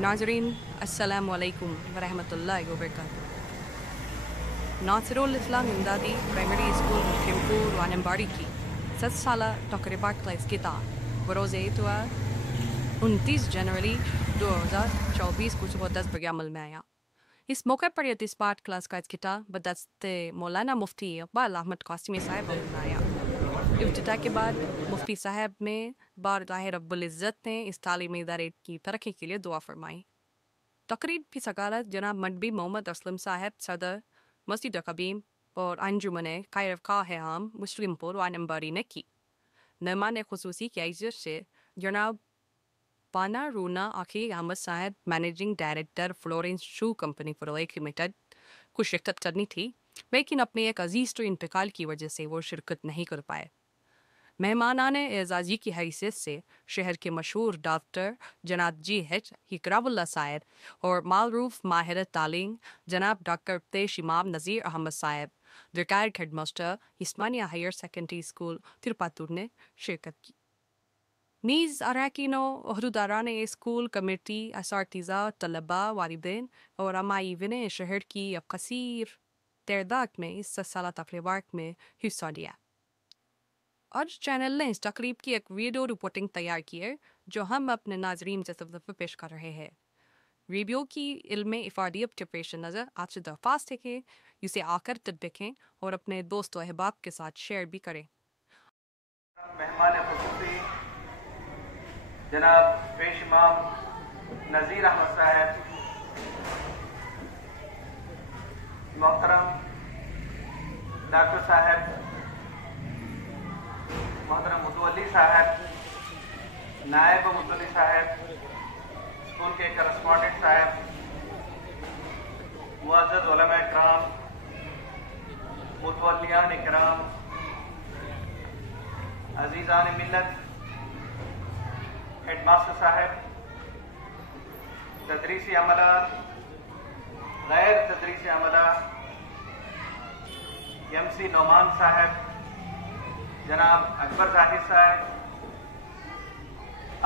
ناظرین السلام علیکم ورحمۃ اللہ وبرکاتہ. ناصر الاسلام امدادی پرائمری اسکول شمپور وانمباری کی 7 سالہ تقریبات کا افتتاح بروز اتوار 29 جنوری 2024 کو صبح 10 بجے عمل میں آیا. اس موقع پر یہ تسبات کلاس کا افتتاح بدست مولانا مفتی اقبال احمد قاسمی صاحب عمل میں آیا. افتتاح کے بعد مفتی صاحب میں بارگاہ رب العزت نے اس تعلیمی ادارے کی ترقی کے لیے دعا فرمائی. تقریب کی صدارت جناب مدبی محمد اسلم صاحب صدر مسجد قبیم اور انجمن خیر خواہ عام مسلم پور وانمباری نے کی. مہمان خصوصی کی حیثیت سے جناب پانا رونا عقیل احمد صاحب مینیجنگ ڈائریکٹر فلورنس شو کمپنی پرولیک لمیٹڈ کو شرکت کرنی تھی، لیکن اپنے ایک عزیز تو انتقال کی وجہ سے وہ شرکت نہیں کر پائے. مہمانان اعزازی کی حیثیت سے شہر کے مشہور ڈاکٹر جناب جی ایچ اقراب اللہ صاحب اور معروف ماہر تعلیم جناب ڈاکٹر تیش امام نذیر احمد صاحب ریٹائرڈ ہیڈ ماسٹر عثمانیہ ہائر سیکنڈری اسکول ترپاتور نے شرکت کی. نیز اراکین و عہدیداران اسکول کمیٹی، اساتذہ، طلباء، والدین اور معاونین شہر کی اب کثیر تعداد میں اس 7 سالہ تقریبات میں حصہ لیا. آج چینل نے اس تقریب کی ایک ویڈیو رپورٹنگ تیار کی ہے جو ہم اپنے ناظرین سے پیش کر رہے ہیں. ویڈیو کی علم افادیت کے پیش نظر آپ سے درخواست ہے کہ اسے آ کر دیکھیں اور اپنے دوست و احباب کے ساتھ شیئر بھی کریں. مہمان خصوصی جناب پیش امام نذیر احمد صاحب، محترم ڈاکٹر صاحب، محترم متولی صاحب، نائب متولی صاحب، اسکول کے کرسپونڈنٹ صاحب، معزز علماء کرام، متولیان کرام، عزیزان ملت، ہیڈ ماسٹر صاحب، تدریسی عملہ، غیر تدریسی عملہ، ایم سی نعمان صاحب، جناب اکبر ظاہر صاحب،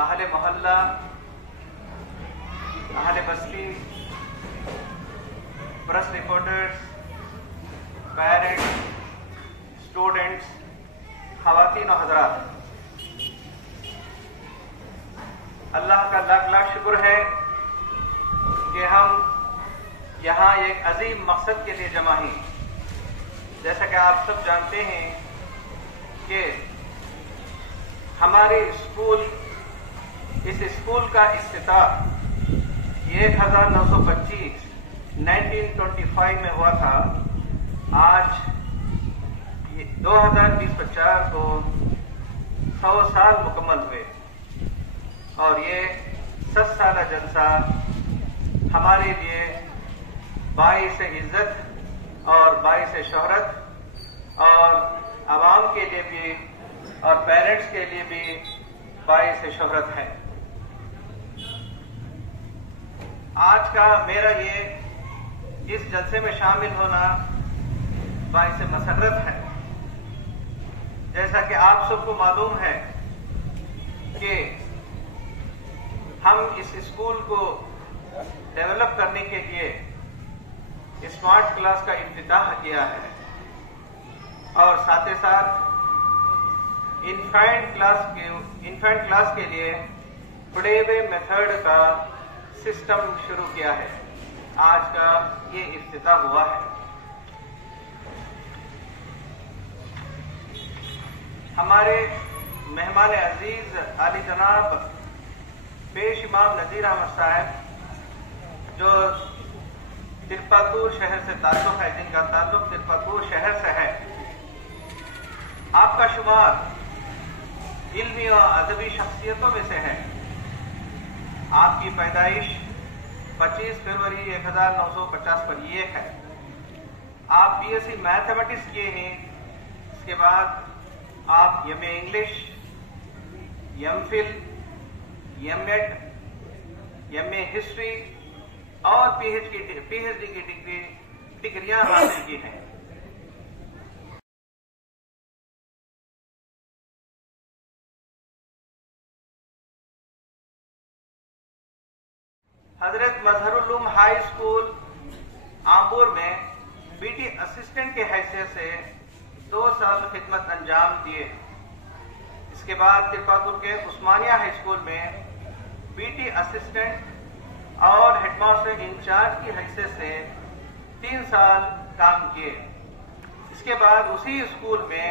اہل محلہ، اہل بستی، پریس رپورٹرز، پیرنٹس، اسٹوڈنٹس، خواتین و حضرات، اللہ کا لاکھ لاکھ شکر ہے کہ ہم یہاں ایک عظیم مقصد کے لیے جمع ہیں. جیسا کہ آپ سب جانتے ہیں کہ ہمارے اسکول، اس اسکول کا افتتاح 1925 1925 میں ہوا تھا. آج 2020-25 کو 100 سال مکمل ہوئے اور یہ 7 سالہ جلسہ ہمارے لیے باعث عزت اور باعث شہرت اور عوام کے لیے بھی اور پیرنٹس کے لیے بھی باعث شہرت ہے. آج کا میرا یہ اس جلسے میں شامل ہونا باعث مسرت ہے. جیسا کہ آپ سب کو معلوم ہے کہ ہم اس اسکول کو ڈیولپ کرنے کے لیے اسمارٹ کلاس کا افتتاح کیا ہے اور ساتھ ہی ساتھ انفینٹ کلاس کے لیے پڑے ہوئے میتھڈ کا سسٹم شروع کیا ہے. آج کا یہ افتتاح ہوا ہے. ہمارے مہمان عزیز عالی جناب پیش امام نذیر احمد صاحب جو ترپاتور شہر سے تعلق ہے، جن کا تعلق ترپاتور شہر سے ہے، آپ کا شمار علمی اور ادبی شخصیتوں میں سے ہے. آپ کی پیدائش 25 فروری 1950 پر یہ ہے. آپ بی ایس سی میتھمیٹکس کیے ہیں. اس کے بعد آپ M A English, M Phil, M Ed, M A history اور پی ایچ ڈی کی ڈگریاں حاصل کی ہیں. हजरत मजहरुल हाई स्कूल आंबूर में बीटी असिस्टेंट के हैसियत से 2 साल खिदमत अंजाम दिए। इसके बाद तिरपातुर के उस्मानिया हाई स्कूल में बीटी असिस्टेंट और हेडमास्टर इंचार्ज की हैसियत से 3 साल काम किए। इसके बाद उसी स्कूल में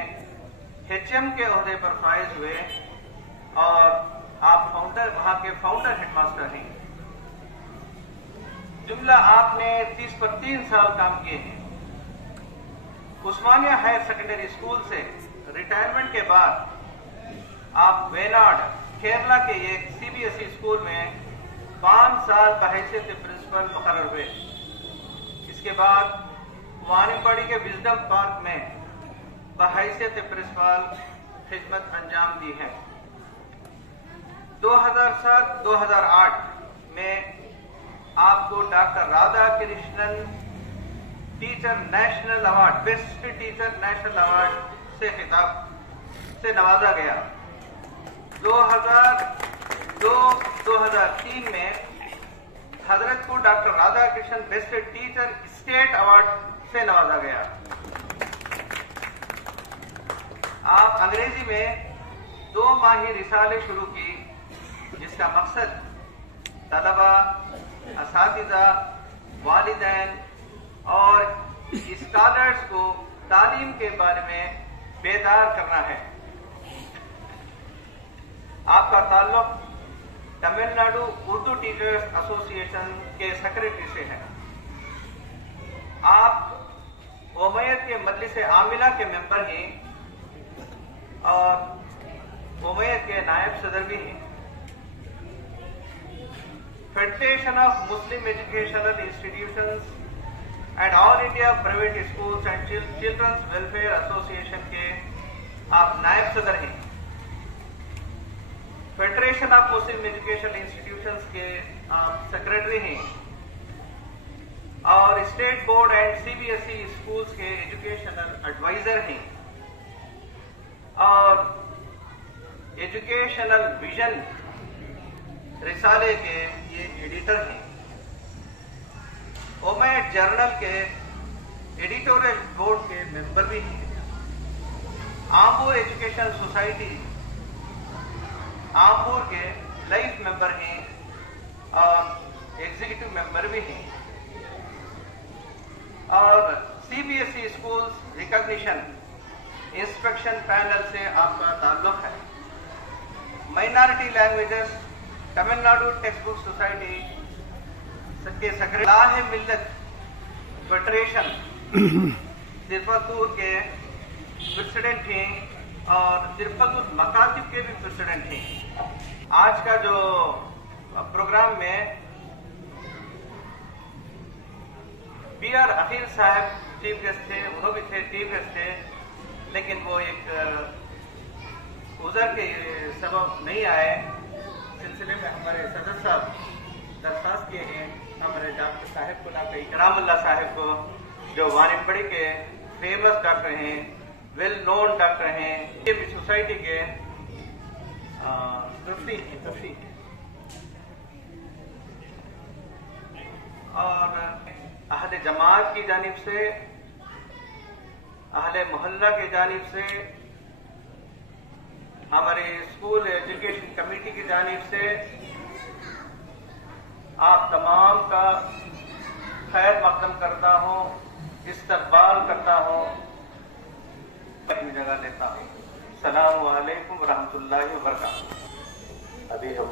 HM के ओहदे पर फाइज हुए और आप वहाँ के फाउंडर हेडमास्टर हैं। जुमला आपने 30 पर 3 साल काम किए हैं। उस्मानिया हायर सेकेंडरी स्कूल से रिटायरमेंट के बाद आप वेनाड केरला के एक CBSE स्कूल में 5 साल बहैसियत प्रिंसिपल मुकर्रर हुए। इसके बाद वानिम्बाड़ी के विजडम पार्क में बहैसियत प्रिंसिपल खिदमत अंजाम दी है। 2007-2008 में आपको doctor Radha Krishnan teacher national award, best teacher national award से खिताब से नवाजा गया। 2002-2003 में हजरत को doctor Radha Krishnan best teacher state award से नवाजा गया। आप अंग्रेजी में 2 माही रिसाले शुरू की, जिसका मकसद तलबा, असातिज़ा, वालिदैन और स्कॉलर्स को तालीम के बारे में बेदार करना है। आपका ताल्लुक तमिलनाडु उर्दू टीचर्स एसोसिएशन के सेक्रेटरी से है। आप उमैयद के मजलिस आमिला के मेंबर हैं और उमैयद के नायब सदर भी हैं। Federation of Muslim educational institutions and all India private schools and children's welfare association के आप नायब सदर हैं। Federation of Muslim educational institutions के आप सेक्रेटरी हैं और state board and CBSE schools के एजुकेशनल एडवाइजर हैं और एजुकेशनल विजन रिसाले के ये एडिटर हैं। उमैयद जर्नल के एडिटोरियल बोर्ड के मेंबर भी हैं। आंबूर एजुकेशन सोसाइटी आंबूर के लाइफ मेंबर हैं और एग्जीक्यूटिव मेंबर भी हैं और CBSE schools recognition inspection panel से आपका ताल्लुक है। Minority languages Tamil Nadu text book society के सेक्रेटरी मिल्लत फेडरेशन तिरपातुर के प्रेसिडेंट हैं और तिरपातुर मकातिब के भी प्रेसिडेंट हैं। आज का जो प्रोग्राम में PR अखिल साहब चीफ गेस्ट थे, उन्होंने भी थे चीफ गेस्ट थे, लेकिन वो एक उज़र के सबब नहीं आए। सिलसिले में हमारे सदर साहब दरखास्त किए हैं हमारे डॉक्टर साहब को, डॉक्टर इकरामुल्लाह साहब को, जो वानिम्बड़ी के फेमस डॉक्टर हैं, वेल नोन डॉक्टर हैं, ये भी सोसाइटी के ट्रस्टी और अहले जमात की जानिब से, अहले मोहल्ला की जानिब से, हमारे स्कूल एजुकेशन कमेटी की जानिब से आप तमाम का खैर मकदम करता हूँ, इस्तकबाल करता हूँ, अपनी जगह लेता हूँ। अस्सलामु अलैकुम रहमतुल्लाहि व बरकातहू। अभी हम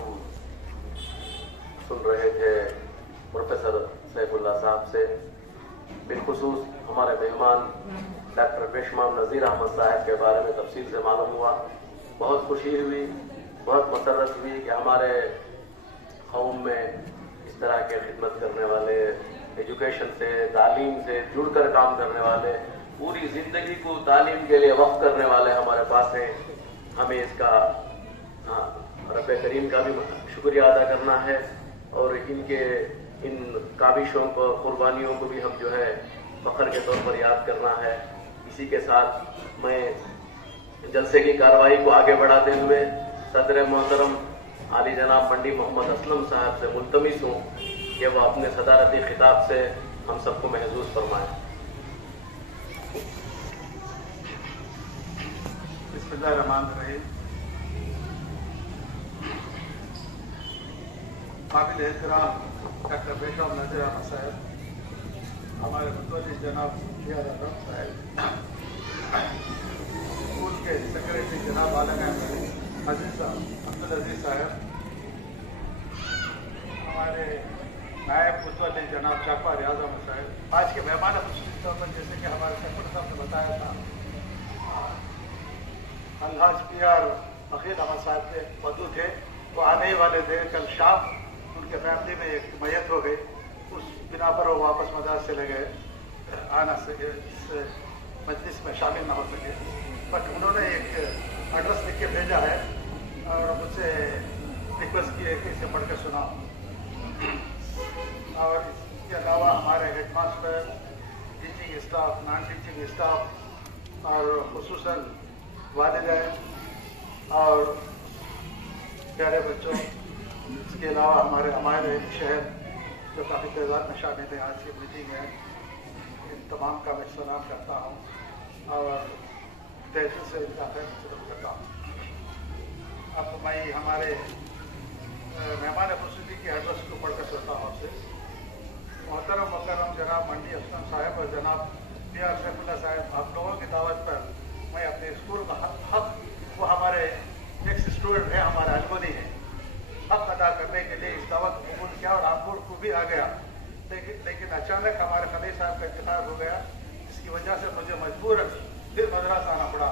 सुन रहे थे प्रोफेसर सैफुल्लाह साहब से, बिलखुसूस हमारे मेहमान डॉक्टर पेशमाम नज़ीर अहमद साहब के बारे में तफसील से मालूम हुआ। बहुत खुशी हुई, बहुत मसरत हुई कि हमारे कौम में इस तरह के खिदमत करने वाले, एजुकेशन से, तालीम से जुड़कर काम करने वाले, पूरी जिंदगी को तालीम के लिए वक्फ करने वाले हमारे पास हैं। हमें इसका रब करीम का भी शुक्रिया अदा करना है और इनके इन काबिशों को, कुर्बानियों को भी हम जो है फख्र के तौर पर याद करना है। इसी के साथ मैं जलसे की कार्रवाई को आगे बढ़ाते हुए सदर मोहतरम आली जनाब मंडी मोहम्मद असलम साहब से मुल्तमिस हूँ کہ وہ اپنے صدارتی خطاب سے ہم سب کو محظوظ فرمائیں۔ بسم اللہ الرحمن الرحیم۔ قابل احترام ڈاکٹر بیش مام نذیر احمد صاحب، ہمارے متولی جناب فیاض اکرم صاحب، اسکول کے سیکریٹری جناب عالم عزیز عبدالعزیز صاحب، ہمارے نائب متولی جناب چاپا ریاض احمد صاحب، آج کے مہمان خصوصی طور پر جیسے کہ ہمارے سرپنچ صاحب نے بتایا تھا، الحاج پی آر عقیل احمد صاحب کے مدعو تھے، وہ آنے ہی والے تھے۔ کل شام ان کے فیملی میں ایک میت ہو گئی، اس بنا پر وہ واپس مدارس چلے گئے، آنا سکے اس مجلس میں شامل نہ ہو سکے، بٹ انہوں نے ایک ایڈریس لکھ کے بھیجا ہے اور مجھ سے ریکویسٹ کی ہے کہ اسے پڑھ کے سناؤ۔ اور اس کے علاوہ ہمارے head master, teaching staff, non teaching staff اور خصوصاً والدین اور پیارے بچوں، اس کے علاوہ ہمارے شہر جو کافی تعداد میں شامل ہیں آج کی میٹنگ میں، ان تمام کا میں سلام کرتا ہوں اور دل سے ان کا خیر مقدم کرتا ہوں۔ اب میں ہمارے مہمان خصوصی کے ایڈریس کو پڑھ کر سنتا ہوں آپ سے۔ محترم مکرم جناب منڈی افسر صاحب اور جناب پی آر سیف اللہ صاحب، آپ لوگوں کی دعوت پر میں اپنے اسکول کا حق وہ ہمارے ایکس اسٹوڈنٹ ہیں، ہمارے المونی ہیں، حق ادا کرنے کے لیے اس دعوت کو قبول کیا اور آپ کو بھی آ گیا، لیکن اچانک ہمارے خلیل صاحب کا انتقال ہو گیا، جس کی وجہ سے مجھے مجبوراً پھر مدراس آنا پڑا۔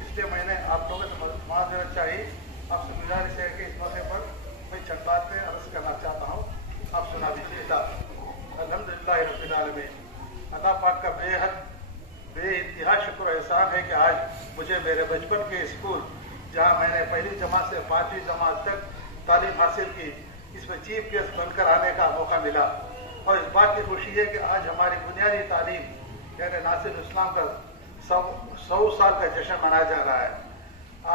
اس لیے میں نے آپ لوگوں سے معذرت چاہی۔ آپ سے گزارش ہے کہ اس موقع پر میں چند باتیں عرض کرنا چاہتا ہوں، آپ سنا دیجیے۔ الحمدللہ رب العالمین، اللہ پاک کا بے انتہا شکر و احسان ہے کہ آج مجھے میرے بچپن کے اسکول، جہاں میں نے پہلی جماعت سے 5ویں جماعت تک تعلیم حاصل کی، اس میں چیف گیسٹ بن کر آنے کا موقع ملا، اور اس بات کی خوشی ہے کہ آج ہماری بنیادی تعلیم یعنی ناصر اسلام کا 100 سال کا جشن منایا جا رہا ہے۔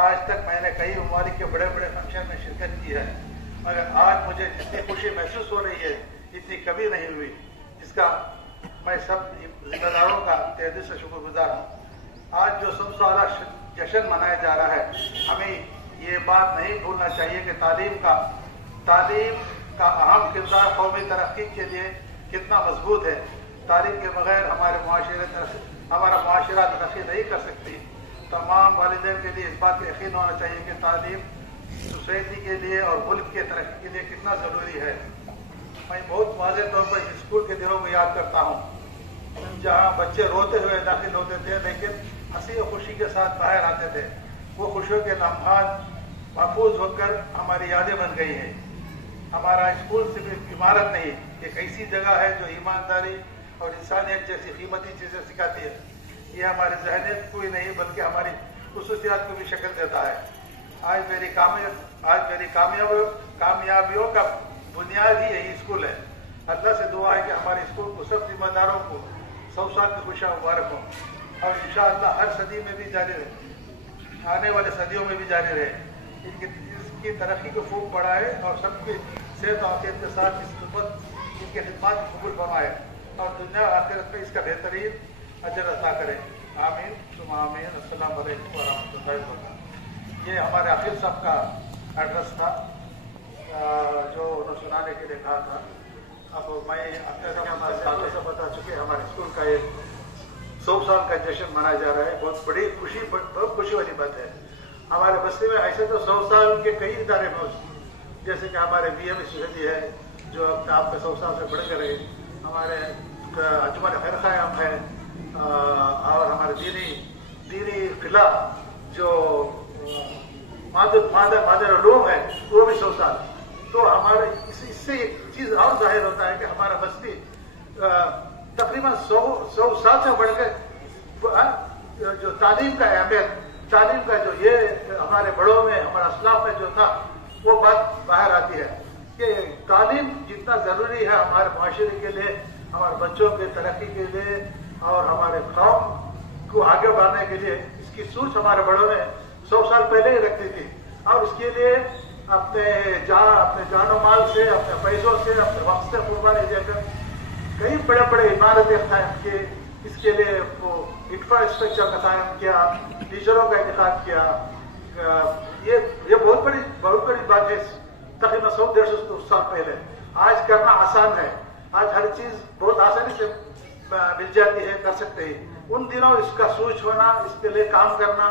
آج تک میں نے کئی ممالک کے بڑے بڑے فنکشن میں شرکت کی ہے، مگر آج مجھے جتنی خوشی محسوس ہو رہی ہے اتنی کبھی نہیں ہوئی، جس کا میں سب ذمہ داروں کا تہ دل سے شکر گزار ہوں۔ آج جو 100 سالہ جشن منایا جا رہا ہے، ہمیں یہ بات نہیں بھولنا چاہیے کہ تعلیم کا اہم کردار قومی ترقی کے لیے کتنا مضبوط ہے۔ تعلیم کے بغیر ہمارا معاشرہ ترقی نہیں کر سکتی۔ تمام والدین کے لیے اس بات کا یقین ہونا چاہیے کہ تعلیم سوسائٹی کے لیے اور ملک کے ترقی کے لیے کتنا ضروری ہے۔ میں بہت واضح طور پر اسکول کے دنوں میں یاد کرتا ہوں، جہاں بچے روتے ہوئے داخل ہوتے تھے لیکن ہنسی اور خوشی کے ساتھ باہر آتے تھے۔ وہ خوشیوں کے لمحات محفوظ ہو کر ہماری یادیں بن گئی ہیں۔ ہمارا اسکول صرف ایک عمارت نہیں، ایک ایسی جگہ ہے جو ایمانداری اور انسانیت جیسی قیمتی چیزیں سکھاتی ہے۔ یہ ہماری ذہنیت کو ہی نہیں بلکہ ہماری خصوصیات کو بھی شکل دیتا ہے۔ آج میری کامیابیوں کا بنیاد ہی یہی اسکول ہے۔ اللہ سے دعا ہے کہ ہمارے اسکول کو سب ذمہ داروں کو 100 سال کی خوشیاں مبارک ہوں، اور انشاءاللہ ہر صدی میں بھی جاری رہے، آنے والے صدیوں میں بھی جاری رہے۔ اس کی ترقی کو خوب بڑھائے اور سب کی صحت و عافیت کے ساتھ اس خدمت ان کی خدمات قبول فرمائے اور دنیا اور آخرت میں اس کا بہترین اجر عطا کرے۔ آمین ثم آمین۔ السلام علیکم ورحمۃ اللہ وبرکاتہ۔ یہ ہمارے عقیل صاحب کا ایڈریس تھا جو انہوں نے سنانے کے لیے کہا تھا۔ اب میں اپنے سے بتا چکے ہمارے اسکول کا ایک 100 سال کا جشن منایا جا رہا ہے، بہت بڑی خوشی والی بات ہے۔ ہمارے بستی میں ایسے تو 100 سال کے کئی ادارے موجود، جیسے کہ ہمارے BM سوسائٹی ہے جو اپنے آپ کے 100 سال سے بڑھ کر ہے، ہمارے انجمن خیر قیام ہے، اور ہمارے دینی قلعہ جو مادر علوم ہے وہ بھی 100 سال۔ تو ہمارے اس سے ایک چیز اور ظاہر ہوتا ہے کہ ہمارا بستی تقریباً 100 سال سے بڑھ کر جو تعلیم کا اہمیت، تعلیم کا جو یہ ہمارے بڑوں میں ہمارا اسلاف میں جو تھا وہ بات باہر آتی ہے کہ تعلیم جتنا ضروری ہے ہمارے معاشرے کے لیے، ہمارے بچوں کے ترقی کے لیے اور ہمارے قوم کو آگے بڑھانے کے لیے، اس کی سوچ ہمارے بڑوں نے 100 سال پہلے ہی رکھتی تھی، اور اس کے لیے अपने जान और माल से, अपने पैसों से, अपने वक्त से कुर्बानी देकर कई बड़े बड़े इमारतें कायम किए। इसके लिए वो इंफ्रास्ट्रक्चर का कायम किया, टीचरों का इंतखाब किया। ये बहुत बड़ी बात है। तकरीबन 100-150 साल पहले आज करना आसान है। आज हर चीज बहुत आसानी से मिल जाती है, कर सकते हैं। उन दिनों इसका सोच होना, इसके लिए काम करना,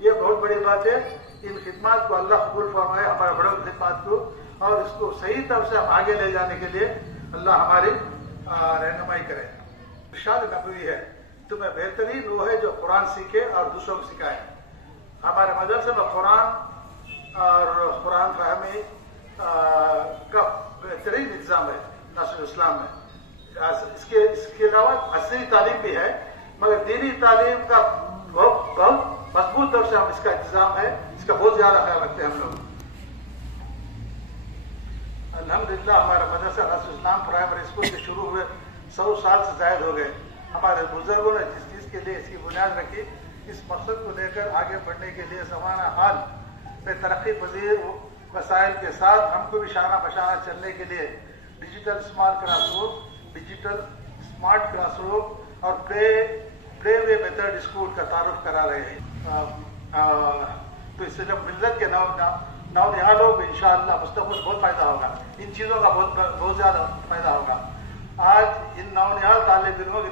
ये बहुत बड़ी बात है। इन खिदमत को अल्लाह कबूल फरमाए, हमारे बड़ों की खिदमत को, और इसको सही तरह से हम आगे ले जाने के लिए अल्लाह हमारी रहनुमाई करे। इरशाद नबवी है, तुम्हें बेहतरीन वो है जो कुरान सीखे और दूसरों को सिखाए। हमारे मदरसे में कुरान और कुरान फहमी का बेहतरीन इंतजाम है नासिर इस्लाम में। इसके अलावा असली तालीम भी है, मगर दीनी तालीम का बहुत मजबूत तौर से हम इसका इंतजाम है, इसका बहुत ज्यादा ख्याल रखते हैं हम लोग। अल्हम्दुलिल्लाह हमारा मदरसा नासिर इस्लाम प्राइमरी स्कूल के शुरू हुए 100 साल से ज्यादा हो गए। हमारे बुजुर्गों ने जिस चीज के लिए इसकी बुनियाद रखी, इस मकसद को लेकर आगे बढ़ने के लिए ज़माना हाल में तरक्की पजीर वसाइल के साथ हमको भी शाना बशाना चलने के लिए डिजिटल स्मार्ट क्लासरूम और प्ले वे मेथड स्कूल का तारुफ करा रहे हैं। तो इससे जब मिल्लत के नौनिहालों को इंशाअल्लाह मुस्तक़बिल बहुत फायदा होगा, इन चीज़ों का बहुत ज़्यादा फायदा होगा। आज इन नौनिहाल तालिब इल्मों की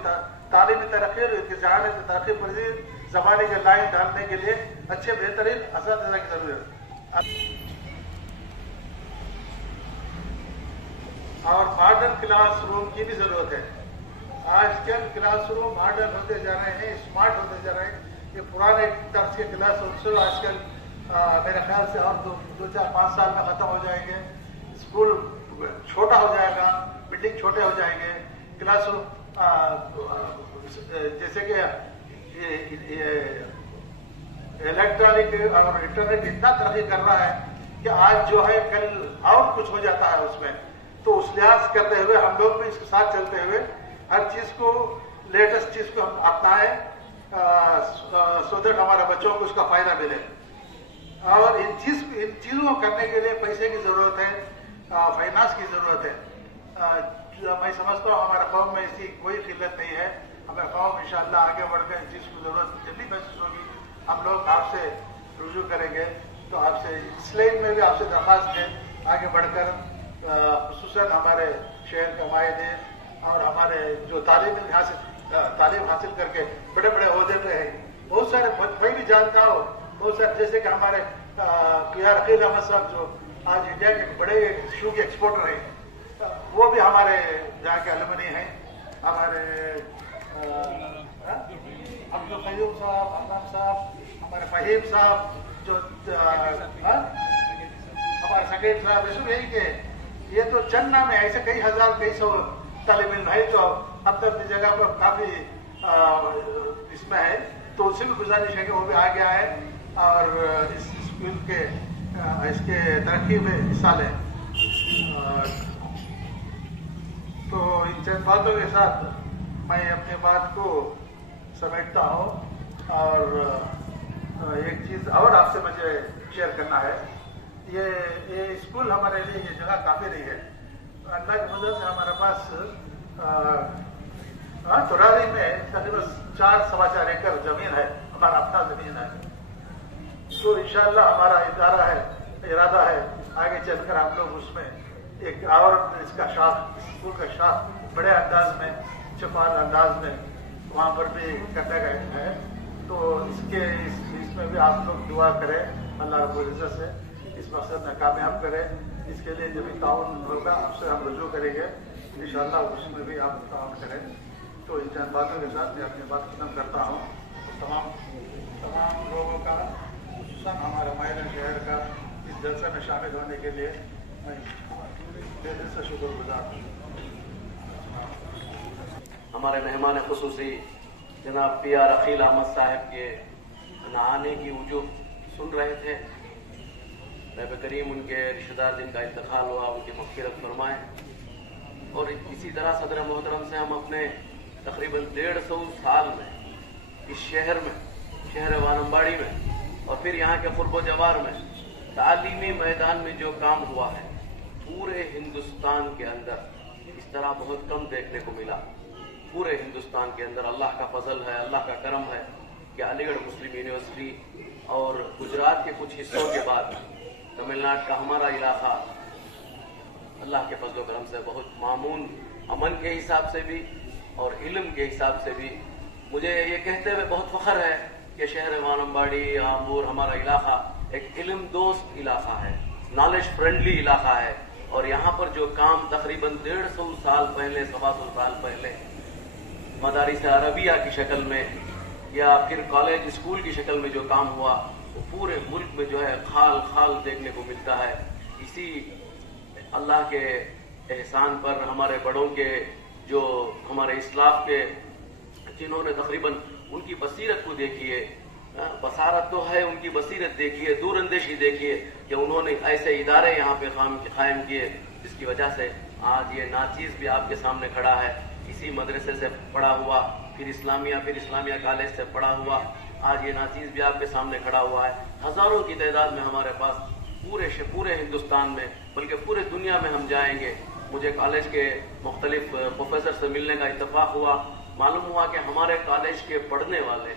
तालीमी तरक्की और इत्तिसाअत तरक्की पजीर ज़माने के लाइन डालने के लिए अच्छे बेहतरीन असातिज़ा की ज़रूरत है और मॉडर्न क्लास रूम की भी ज़रूरत है। आजकल क्लास रूम मॉडर्न होते जा रहे हैं, स्मार्ट होते जा रहे हैं। ये पुराने तर्ज के क्लास रूम आजकल मेरे ख्याल से और 2-4-5 साल में ख़त्म हो जाएंगे। स्कूल छोटा हो जाएगा, बिल्डिंग छोटे हो जाएंगे, क्लास रूम जैसे कि ये इलेक्ट्रॉनिक और इंटरनेट इतना तरक्की कर रहा है कि आज जो है कल और कुछ हो जाता है उसमें। तो उस लिहाज करते हुए हम लोग भी इसके साथ चलते हुए हर चीज को, लेटेस्ट चीज को हम अपनाएं, सो दैट हमारे बच्चों को उसका फायदा मिले। और इन चीजों को करने के लिए पैसे की जरूरत है, फाइनेंस की जरूरत है। मैं समझता हूँ हमारे कौम में इसकी कोई किल्लत नहीं है। हमें कौम इंशाअल्लाह आगे बढ़कर इन चीज की जरूरत जल्दी महसूस होगी, हम लोग आपसे रुजू करेंगे। तो आपसे इस लाइन में भी आपसे दरख्वास्त है, आगे बढ़कर खुसूसन हमारे शहर के मायदे और हमारे जो तालीम हासिल करके बड़े बड़े ओहदे पे हैं, बहुत सारे मैं भी जानता हूँ, बहुत सारे जैसे कि हमारे PR अकील अहमद साहब जो आज इंडिया के बड़े शू के एक्सपोर्टर हैं, वो भी हमारे यहाँ के अलमनी हैं। हमारे अब्दुल क़य्यूम साहब, अहमद साहब, हमारे फहीम साहब, जो हमारे सकीब साहब, ये सब यही के ये तो चंद नाम है, ऐसे कई हजार कई सौ तालिब इल्म है जो अपने अपनी जगह पर काफी इसमें है। तो उनसे भी गुजारिश है कि वो भी आगे आए और इस स्कूल के इसके तरक्की में हिस्सा लें। तो इन चंद बातों के साथ मैं अपनी बात को समेटता हूँ और एक चीज और आपसे मुझे शेयर करना है। ये स्कूल हमारे लिए ये जगह काफी नहीं है। अल्लाह की मदद से हमारे पास तुरारी में तकरीबन 4-4.25 एकड़ जमीन है, हमारा अपना जमीन है। तो इंशाअल्लाह हमारा इरादा है आगे चलकर हम लोग उसमें एक और इसका स्कूल का शाख बड़े अंदाज में, चपाल अंदाज में वहाँ पर भी करने गए हैं। तो इसमें भी आप लोग दुआ करें, अल्लाह रब्बुल इज्जत से इस मकसद में कामयाब करें। इसके लिए जब भी ताउन होगा आपसे हम रुजू करेंगे इंशाअल्लाह, उसमें भी आप ताउन करें। तो इन चंद बातों के साथ मैं अपनी बात खत्म करता हूँ। तमाम लोगों का, खुसूसन हमारे मायने शहर का इस जलसे में शामिल होने के लिए मैं दिल से शुक्रगुजार हूँ। हमारे मेहमान खुसूसी जनाब PR अकील अहमद साहब के नहाने की वजूह सुन रहे थे। रब करीम उनके रिश्तेदार जिनका इंतकाल हुआ उनकी मग़फ़िरत फरमाए। और इसी तरह सदर मोहतरम से हम अपने तकरीबन 150 साल में इस शहर में, शहर वानम्बाड़ी में और फिर यहाँ के क़ुर्ब जवार में تعلیمی میدان میں جو کام ہوا ہے پورے ہندوستان کے اندر اس طرح بہت کم دیکھنے کو ملا. پورے ہندوستان کے اندر اللہ کا فضل ہے, اللہ کا کرم ہے کہ علی گڑھ مسلم یونیورسٹی اور گجرات کے کچھ حصوں کے بعد تمل ناڈو کا ہمارا علاقہ اللہ کے فضل و کرم سے بہت مامون, امن کے حساب سے بھی اور علم کے حساب سے بھی. مجھے یہ کہتے ہوئے بہت فخر ہے کہ شہر وانمباڑی آمبور ہمارا علاقہ ایک علم دوست علاقہ ہے, نالج فرینڈلی علاقہ ہے. اور یہاں پر جو کام تقریباً 150 سال پہلے 125 سال پہلے مدارس عربیہ کی شکل میں یا پھر کالج اسکول کی شکل میں جو کام ہوا وہ پورے ملک میں جو ہے خال خال دیکھنے کو ملتا ہے. اسی اللہ کے احسان پر ہمارے بڑوں کے جو ہمارے اسلاف کے جنہوں نے تقریباً ان کی بصیرت کو دیکھیے, بصارت تو ہے, ان کی بصیرت دیکھیے, دور اندیشی دیکھیے کہ انہوں نے ایسے ادارے یہاں پہ قائم کیے جس کی وجہ سے آج یہ ناچیز بھی آپ کے سامنے کھڑا ہے. اسی مدرسے سے پڑھا ہوا, پھر اسلامیہ کالج سے پڑھا ہوا, آج یہ ناچیز بھی آپ کے سامنے کھڑا ہوا ہے. ہزاروں کی تعداد میں ہمارے پاس پورے ہندوستان میں بلکہ پورے دنیا میں ہم جائیں گے. مجھے کالج کے مختلف پروفیسر سے ملنے کا اتفاق ہوا. معلوم ہوا کہ ہمارے کالج کے پڑھنے والے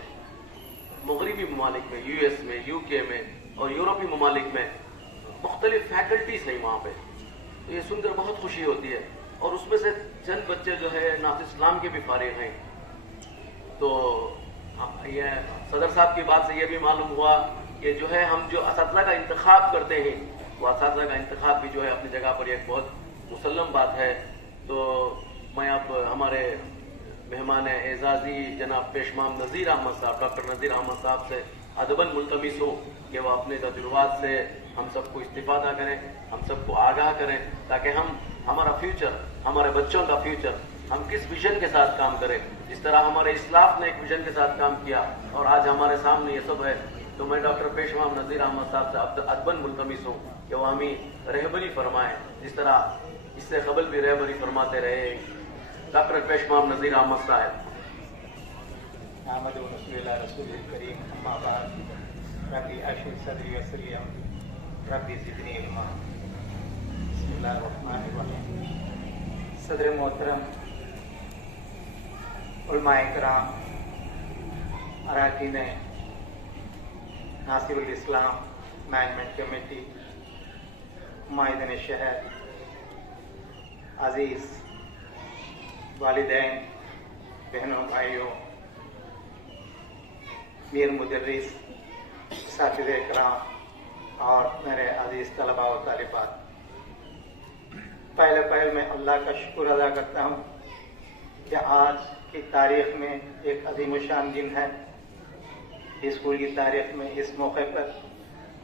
مغربی ممالک میں, یو ایس میں, یو کے میں اور یورپی ممالک میں مختلف فیکلٹیز ہیں وہاں پہ. تو یہ سن کر بہت خوشی ہوتی ہے. اور اس میں سے چند بچے جو ہے ناصر اسلام کے بھی فارغ ہیں. تو یہ صدر صاحب کی بات سے یہ بھی معلوم ہوا کہ جو ہے ہم جو اساتذہ کا انتخاب کرتے ہیں وہ اساتذہ کا انتخاب بھی جو ہے اپنی جگہ پر ایک بہت مسلم بات ہے. تو میں اب ہمارے مہمان اعزازی جناب پیشمام نذیر احمد صاحب, ڈاکٹر نذیر احمد صاحب سے ادباً ملتمس ہوں کہ وہ اپنے تجربات سے ہم سب کو استفادہ کریں, ہم سب کو آگاہ کریں تاکہ ہمارا فیوچر, ہمارے بچوں کا فیوچر ہم کس ویژن کے ساتھ کام کریں. جس طرح ہمارے اسلاف نے ایک ویژن کے ساتھ کام کیا اور آج ہمارے سامنے یہ سب ہے. تو میں ڈاکٹر پیشمام نذیر احمد صاحب سے ادباً ملتمس ہوں کہ وہ ہمیں رہبری فرمائیں جس طرح اس سے قبل بھی رہبری فرماتے رہے ڈاکٹر پیشمام نذیر احمد صاحب. احمد رسول الکریم اما بعد ربی اشرح صدری وسلم ربی زدنی علما. بسم اللہ الرحمن الرحیم. صدر محترم, علماء کرام, اراکین ناصر الاسلام مینجمنٹ کمیٹی, معاہدین شہر, عزیز والدین, بہنوں, بھائیوں, میر مدرس, اساتذہ کرام اور میرے عزیز طلباء و طالبات, پہلے میں اللہ کا شکر ادا کرتا ہوں کہ آج کی تاریخ میں ایک عظیم الشان دن ہے. اسکول کی تاریخ میں اس موقع پر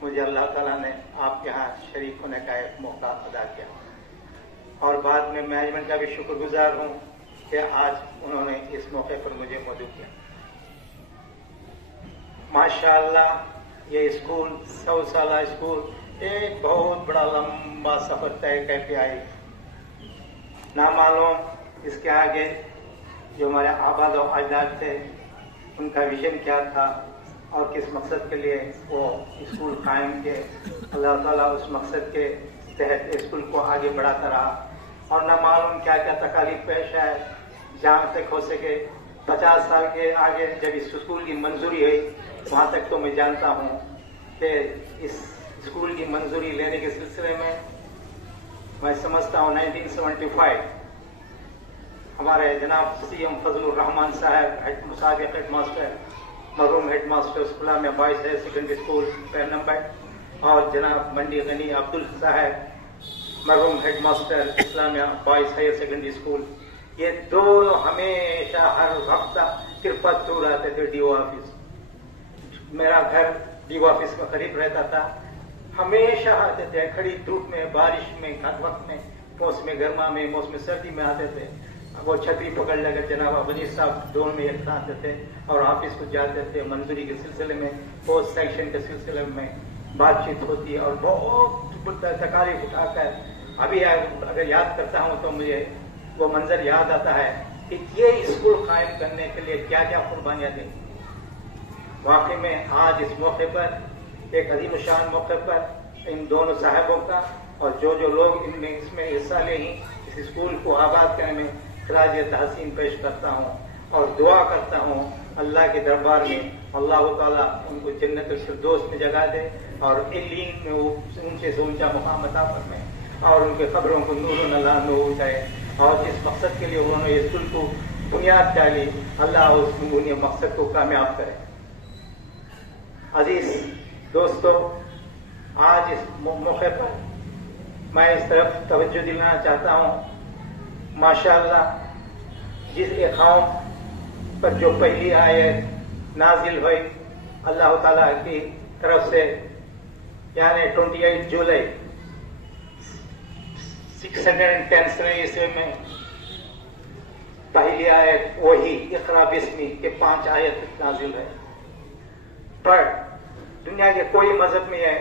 مجھے اللہ تعالیٰ نے آپ کے ہاں شریک ہونے کا ایک موقع ادا کیا اور بعد میں مینجمنٹ کا بھی شکر گزار ہوں کہ آج انہوں نے اس موقع پر مجھے مدعو کیا. ماشاءاللہ یہ اسکول 100 سالہ اسکول ایک بہت بڑا لمبا سفر طے کر کے آئی. نامعلوم اس کے آگے جو ہمارے آباد و اجداد تھے ان کا ویژن کیا تھا اور کس مقصد کے لیے وہ اسکول قائم کیے. اللہ تعالیٰ اس مقصد کے تحت اسکول کو آگے بڑھاتا رہا اور نہ معلوم کیا کیا تکالیف پیش آئے. جہاں تک ہو سکے 50 سال کے آگے جب اس اسکول کی منظوری ہوئی وہاں تک تو میں جانتا ہوں کہ اس اسکول کی منظوری لینے کے سلسلے میں سمجھتا ہوں 1975 ہمارے جناب سی ایم فضل الرحمان صاحب سابق ہیڈ ماسٹر مرحوم ہیڈ ماسٹر اسلامیہ بوائز ہائر سیکنڈری اسکول پیر نمبر اور جناب منڈی غنی عبدل صاحب مرحوم ہیڈ ماسٹر اسلامیہ بوائز ہائر سیکنڈری اسکول, یہ دونوں ہمیشہ ہر وقت کرپت دور آتے تھے ڈی او آفس. میرا گھر ڈی او آفس کا قریب رہتا تھا. ہمیشہ آتے تھے کھڑی دھوپ میں, بارش میں, ہر وقت میں, موسم گرما میں, موسم سردی میں آتے تھے. وہ چھتری پکڑ لے کر جناب غنی صاحب دونوں میں ایک آتے تھے اور آفس کو جاتے تھے. منظوری کے سلسلے میں, پوسٹ سیکشن کے سلسلے میں بات چیت ہوتی اور بہت تکالیف اٹھا کر ابھی اگر یاد کرتا ہوں تو مجھے وہ منظر یاد آتا ہے کہ یہ اسکول قائم کرنے کے لیے کیا کیا قربانیاں دیں. واقعی میں آج اس موقع پر ایک عظیم الشان موقع پر ان دونوں صاحبوں کا اور جو لوگ ان میں اس میں حصہ لے ہیں، اس اسکول کو آباد کرنے میں خراج تحسین پیش کرتا ہوں اور دعا کرتا ہوں اللہ کے دربار میں اللہ تعالیٰ ان کو جنت الفردوس میں جگہ دے اور علین میں وہ اونچے سے اونچا مقام عطا فرمائے اور ان کے قبروں کو نور اللہ نور جائے اور جس مقصد کے لیے انہوں نے اسکول کو بنیاد ڈالی اللہ اس مقصد کو کامیاب کرے۔ عزیز دوستو، آج اس موقع پر میں اس طرف توجہ دلانا چاہتا ہوں، ماشاءاللہ جس ایک قوم پر جو پہلی آیت نازل ہوئی اللہ تعالیٰ کی طرف سے، یعنی 28 جولائی 610 عیسوی میں پہلی آیت وہی اقرا بسمی کے 5 آیت نازل ہے۔ پر دنیا کے کوئی مذہب میں ہے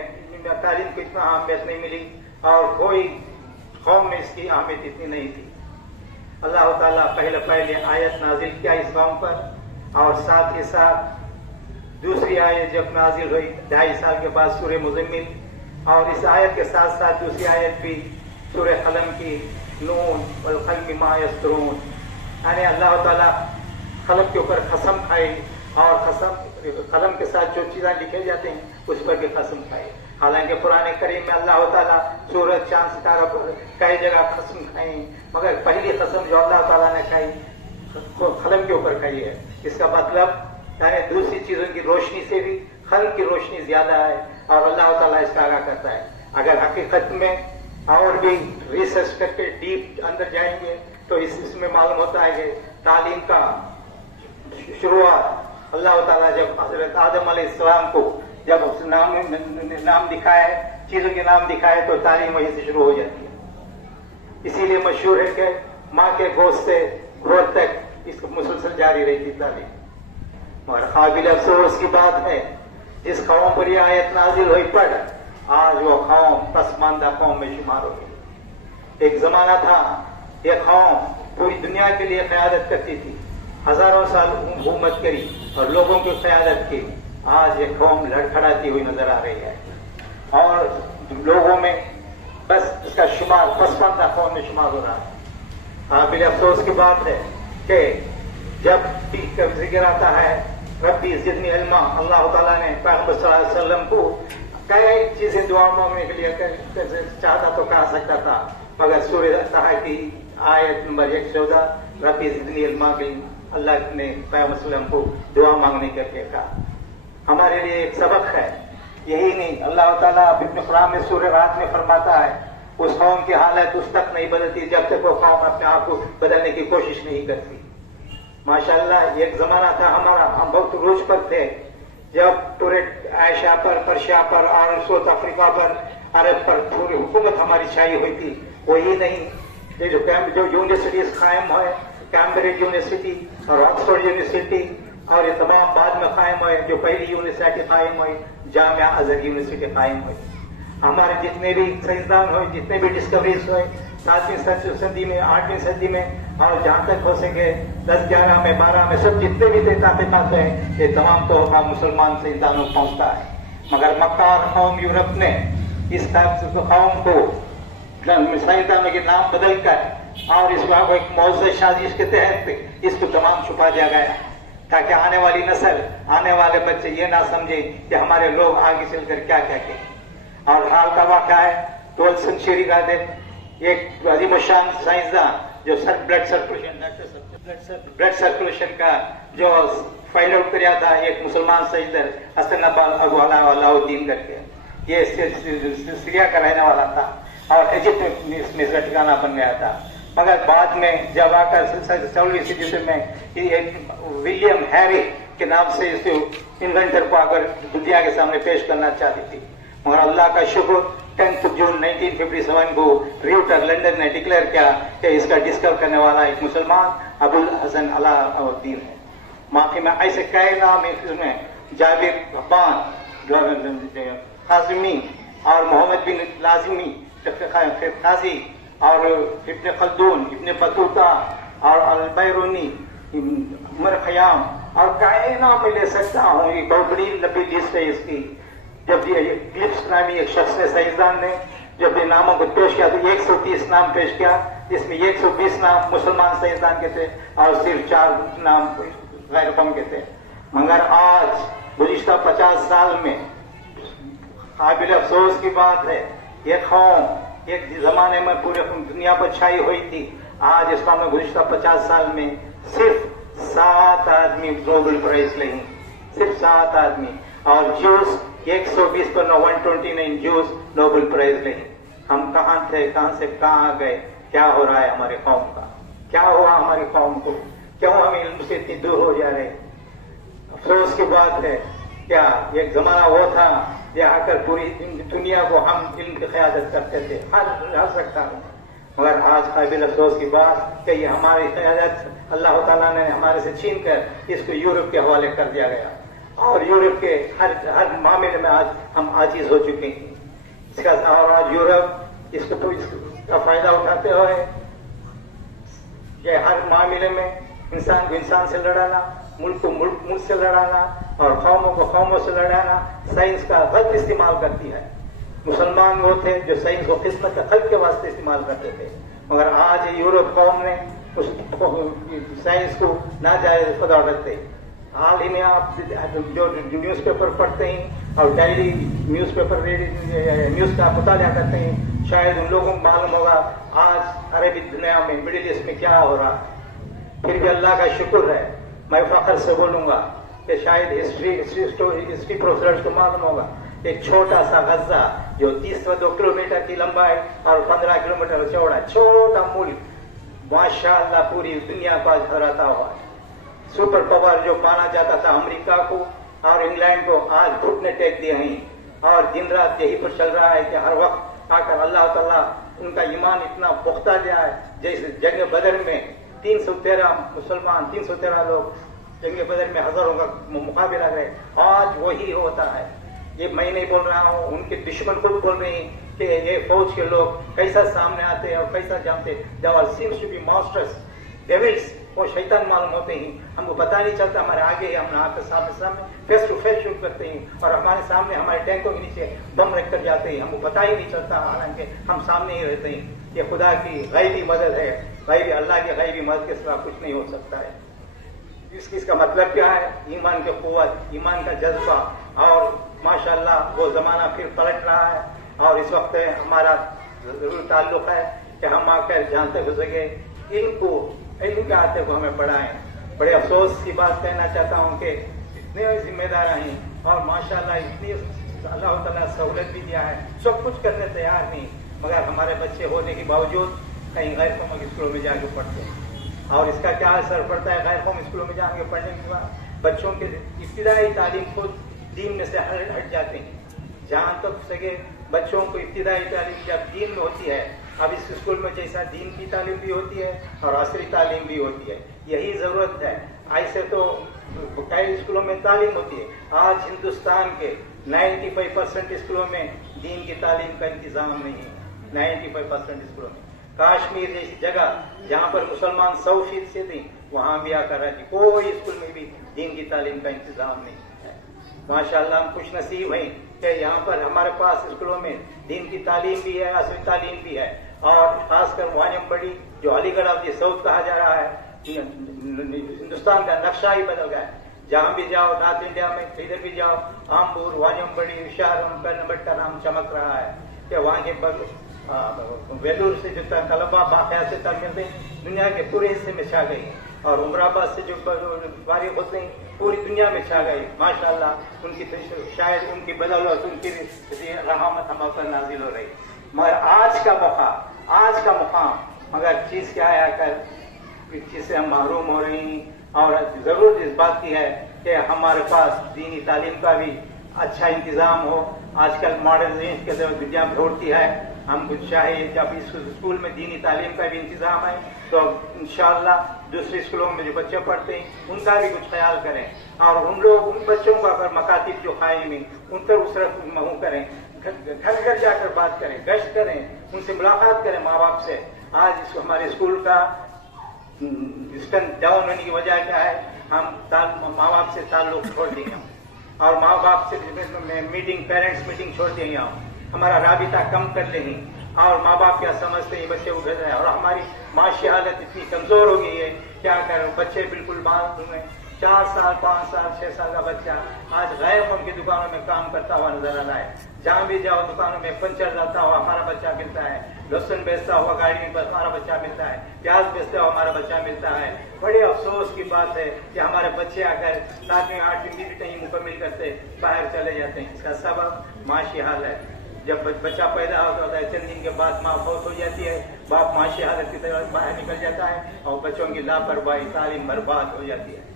تعلیم کو اتنا اہمیت نہیں ملی اور کوئی قوم میں اس کی اہمیت اتنی نہیں تھی۔ اللہ تعالیٰ پہلے آیت نازل کیا اس قوم پر اور ساتھ ہی ساتھ دوسری آیت جب نازل ہوئی 2.5 سال کے بعد سورہ مزمل، اور اس آیت کے ساتھ ساتھ دوسری آیت بھی سورہ قلم کی نون والقلم ما یسطرون، یعنی اللہ تعالیٰ قلم کے اوپر قسم کھائی اور قلم کے ساتھ جو چیزیں لکھے جاتے ہیں اس پر بھی قسم کھائی۔ حالانکہ قرآن کریم میں اللہ تعالیٰ سورج چاند ستارہ پر کئی جگہ قسم کھائیں، مگر پہلی قسم جو اللہ تعالیٰ نے کھائی قلم کے اوپر کھائی ہے۔ اس کا مطلب یعنی دوسری چیزوں کی روشنی سے بھی قلم کی روشنی زیادہ ہے اور اللہ تعالیٰ اس کا آگاہ کرتا ہے۔ اگر حقیقت میں اور بھی ریسرچ کر کے ڈیپ اندر جائیں گے تو اس میں معلوم ہوتا ہے کہ تعلیم کا شروعات اللہ تعالیٰ جب حضرت آدم علیہ السلام کو جب نام دکھائے، چیزوں کے نام دکھائے تو تعلیم وہیں سے شروع ہو جاتی ہے۔ اسی لیے مشہور ہے کہ ماں کے گوشت سے گود تک اس کو مسلسل جاری رہی تھی تعلیم۔ اور قابل افسوس کی بات ہے جس قوم پر یہ آیت نازل ہوئی پڑھ آج وہ قوم پسماندہ قوم میں شمار ہو گئی۔ ایک زمانہ تھا یہ قوم پوری دنیا کے لیے قیادت کرتی تھی، ہزاروں سال حکومت کری اور لوگوں کی قیادت کی، آج یہ قوم لڑکھڑاتی ہوئی نظر آ رہی ہے اور لوگوں میں بس اس کا شمار پسماندہ قوم میں شمار ہو رہا ہے۔ قابل افسوس کی بات ہے کہ جب بھی ذکر آتا ہے ربی زدنی علما، اللہ تعالیٰ نے پیغمبر صلی اللہ علیہ وسلم کو کئی چیزیں دعا مانگنے کے لیے چاہتا تو کہا سکتا تھا، مگر سورہ طٰہٰ کی آیت نمبر 114 ربی زدنی علما کے اللہ نے پیغمبر صلی اللہ علیہ وسلم کو دعا مانگنے کے لیے کہا۔ ہمارے لیے ایک سبق ہے، یہی نہیں اللہ تعالیٰ ابن قرآن میں سورہ رات میں فرماتا ہے اس قوم کی حالت اس تک نہیں بدلتی جب تک وہ قوم اپنے آپ کو بدلنے کی کوشش نہیں کرتی۔ ماشاءاللہ یہ ایک زمانہ تھا ہمارا، ہم بہت عروج پر تھے جب پورے ایشیا پر، پرشیا پر اور ساؤتھ افریقہ پر، عرب پر پوری حکومت ہماری چھائی ہوئی تھی۔ وہی نہیں یہ جو یونیورسٹیز قائم ہوئے، کیمبرج یونیورسٹی اور آکسفورڈ یونیورسٹی اور یہ تمام بعد میں قائم ہوئے، جو پہلی یونیورسٹی قائم ہوئی جامعہ ازہر یونیورسٹی قائم ہوئی۔ ہمارے جتنے بھی سائنسدان ہوئے، جتنے بھی ڈسکوریز ہوئے 7ویں صدی میں، 8ویں صدی میں اور جہاں تک ہو سکے 10 11 میں 12 میں سب جتنے بھی تحقیقات ہوئے یہ تمام تو مسلمان سائنسدانوں کو پہنچتا ہے، مگر مکار قوم یورپ نے اس قوم کو سائنسدانوں کے نام بدل کر اور اس کو ایک معزز سازش کے تحت اس کو تمام چھپا دیا گیا تاکہ آنے والی نسل، آنے والے بچے یہ نہ سمجھے کہ ہمارے لوگ آگے چل کر کیا کہتے ہیں۔ اور حال کا واقعہ ہے 12 سنچری کا دن، ایک عظیم الشان سائنسدان جو بلڈ سرکولیشن کا جو فائنڈ آؤٹ کیا تھا، ایک مسلمان سائنسدان حسن علاء الدین کر کے، یہ سیریا کا رہنے والا تھا اور ایجپٹ میں اس کا ٹھکانہ بن گیا تھا، مگر بعد میں جب آ کر 16ویں صدی میں ولیم ہیری کے نام سے اس انوینٹر کو اگر دنیا کے سامنے پیش کرنا چاہتی تھی، مگر اللہ کا شکر 10 جون 1957 کو ریوٹر لندن نے ڈکلیئر کیا کہ اس کا ڈسکور کرنے والا ایک مسلمان ابو الحسن علاء الدین ہے۔ باقی میں ایسے کئی نام اس میں جابر رحمان خازمی اور محمد بن لازمی قاضی اور ابن خلدون، ابن بطوطہ اور البیرونی، عمر خیام اور کئی نام میں لے سکتا ہوں، یہ بہت بڑی لمبی لسٹ ہے اس کی۔ जब ये ग्लिप्स नामी एक शख्स ने, साइंसदान ने जब ये नामों को पेश किया तो 130 नाम पेश किया, जिसमें 120 नाम मुसलमान साइंसदान के थे और सिर्फ 4 नाम गैर कौम के थे। मगर आज गुज़िश्ता 50 साल में काबिल अफसोस की बात है, ये कौम एक जमाने में पूरे दुनिया पर छाई हुई थी, आज इस कौम में गुज़िश्ता 50 साल में सिर्फ 7 आदमी नोबेल प्राइज नहीं, सिर्फ 7 आदमी, और जूस 120 पर 129 जूस नोबेल प्राइज नहीं। हम कहाँ थे, कहाँ से कहाँ आ गए, क्या हो रहा है हमारे कौम का, क्या हुआ हमारी कौम को, क्यों हम इल्म से इतनी दूर हो जा रहे हैं। अफसोस की बात है, क्या एक जमाना वो था ये आकर पूरी दुनिया को हम इल्म की क़यादत करते थे, हर सकता हूं, मगर आज काबिल अफसोस की बात कि ये हमारी क़यादत अल्लाह ताला ने हमारे से छीन कर इसको यूरोप के हवाले कर दिया गया, और यूरोप के हर मामले में आज हम आजीज हो चुके हैं इसका, और आज यूरोप इसका फायदा उठाते हुए ये हर मामले में इंसान को इंसान से लड़ाना, मुल्क को मुल्क से लड़ाना और कौमों को कौमों से लड़ाना साइंस का गलत इस्तेमाल करती है। मुसलमान वो थे जो साइंस को खिदमत के खल्क के वास्ते इस्तेमाल करते थे, मगर आज यूरोप कौम ने उस साइंस को नाजायज खुदा रखते। हाल ही में आप जो न्यूज़पेपर पढ़ते हैं और डेली न्यूज़पेपर न्यूज़ का मुताला करते हैं, शायद उन लोगों को मालूम होगा आज अरबी दुनिया में, मिडिल ईस्ट में क्या हो रहा। फिर भी अल्लाह का शुक्र है, मैं फख्र से बोलूंगा कि शायद हिस्ट्री प्रोफेसर को मालूम होगा, एक छोटा सा गजा जो 32 किलोमीटर की लंबाई और 15 किलोमीटर चौड़ा छोटा मुल्क, माशाअल्लाह पूरी दुनिया को आज हराता हुआ है। सुपर पावर जो माना जाता था अमेरिका को और इंग्लैंड को, आज घुटने टेक दिए हैं और दिन रात यही पर चल रहा है कि हर वक्त आकर अल्लाह ताला उनका ईमान इतना पुख्ता दिया है। जैसे जंग बदर में 313 मुसलमान, 313 लोग जंग बदर में हजारों का मुकाबला गए, आज वही होता है। ये मैं नहीं बोल रहा हूँ, उनके दुश्मन खुद बोल रहे हैं कि ये फौज के लोग कैसा सामने आते हैं और कैसा जानते, there seems to be masters devils, वो शैतान मालूम होते हैं, हमको पता नहीं चलता, हमारे आगे हम आकर सामने फेस टू फेस शूट करते हैं और हमारे सामने हमारे टैंकों के नीचे बम रख कर जाते हैं, हमको पता ही नहीं चलता, हालांकि हम सामने ही रहते हैं। ये खुदा की गैबी मदद है, गैबी अल्लाह की गैबी मदद के सिवा कुछ नहीं हो सकता है। इसका मतलब क्या है, ईमान की कुव्वत, ईमान का जज्बा, और माशाअल्लाह वो जमाना फिर पलट रहा है और इस वक्त हमारा जरूर ताल्लुक है कि हम आकर जानते हो सके इल्म के आते को हमें पढ़ाएं। बड़े अफसोस की बात कहना चाहता हूं कि इतने जिम्मेदार हैं और माशाअल्लाह इतनी अल्लाह ताला सहूलत भी दिया है, सब कुछ करने तैयार नहीं, मगर हमारे बच्चे होने के बावजूद कहीं गैर कौमी स्कूलों में जाके पढ़ते हैं। और इसका क्या असर पड़ता है, गैर कौमी स्कूलों में जाके पढ़ने के बाद बच्चों के इब्तिदाई तालीम को दीन में से हट जाते हैं। जहां तक सके बच्चों को इब्तिदाई तालीम जब दीन में होती है, अब इस स्कूल में जैसा दीन की तालीम भी होती है और असरी तालीम भी होती है, यही जरूरत है। ऐसे तो कई स्कूलों में तालीम होती है, आज हिंदुस्तान के 95% स्कूलों में दीन की तालीम का इंतजाम नहीं है। 95% स्कूलों में, कश्मीर जैसी जगह जहां पर मुसलमान 100% थे, वहां भी आकर रहती, कोई स्कूल में भी दीन की तालीम का इंतजाम नहीं है। माशाअल्लाह हम खुश नसीब हैं कि यहाँ पर हमारे पास स्कूलों में दीन की तालीम भी है, असली तालीम भी है, और खासकर वानियम बड़ी जो अलीगढ़ ऑफ द साउथ कहा जा रहा है, हिंदुस्तान का नक्शा ही बदल गया है। जहां भी जाओ, नॉर्थ इंडिया में इधर भी जाओ, आमपुर, वानियम बड़ी, विशारम, कर्नबट का नाम चमक रहा है कि वहां के वेलूर से जो तलबा बाक़या से मिलते हैं, दुनिया के पूरे हिस्से में छा गई, और उमराबाद से जो वारिग होते हैं पूरी दुनिया में छा गई। माशाअल्लाह उनकी शायद उनकी बदौलत उनकी रहमत हम पर नाजिल हो रही। मगर आज का मुकाम मगर चीज क्या है, आकर चीज से हम महरूम हो रही हैं। और जरूरत इस बात की है कि हमारे पास दीनी तालीम का भी अच्छा इंतजाम हो। आजकल मॉडर्न के दुनिया दौड़ती है, हम कुछ चाहिए जब इस स्कूल में दीनी तालीम का भी इंतजाम है तो इंशाअल्लाह दूसरे स्कूलों में जो बच्चे पढ़ते हैं उनका भी कुछ ख्याल करें, और उन बच्चों को अगर मकातिब जो कायम है उन पर उसरत महू करें, घर घर जाकर बात करें, गश्त करें, उनसे मुलाकात करें माँ बाप से। आज हमारे स्कूल का डिस्टेंस डाउन होने की वजह क्या है, हम माँ बाप से ताल्लुक छोड़ देंगे اور ماں باپ سے मीटिंग पेरेंट्स मीटिंग छोड़ दें, हमारा राबिता कम कर लें और माँ बाप क्या समझते हैं बच्चे उभर रहे हैं. और हमारी माशी हालत इतनी कमजोर हो गई है, क्या करें, बच्चे बिल्कुल बाहर में 4 साल 5 साल 6 साल का बच्चा आज गैर फोन की दुकानों में काम करता हुआ नजर आ रहा है. जहाँ भी जाओ दुकानों में पंचर जाता हुआ हमारा बच्चा मिलता है, लहसुन बेचता हुआ गाड़ी में हमारा बच्चा मिलता है, प्याज बेचता हुआ हमारा बच्चा मिलता है. बड़े अफसोस की बात है कि हमारे बच्चे आकर 7वीं 8वीं भी नहीं मुकम्मल करते बाहर चले जाते हैं. इसका सबब माशी हाल है. जब बच्चा पैदा होता है 3 दिन के बाद माँ फौत हो जाती है, बाप माशी हालत की तरह बाहर निकल जाता है और बच्चों की लापरवाही तालीम बर्बाद हो जाती है.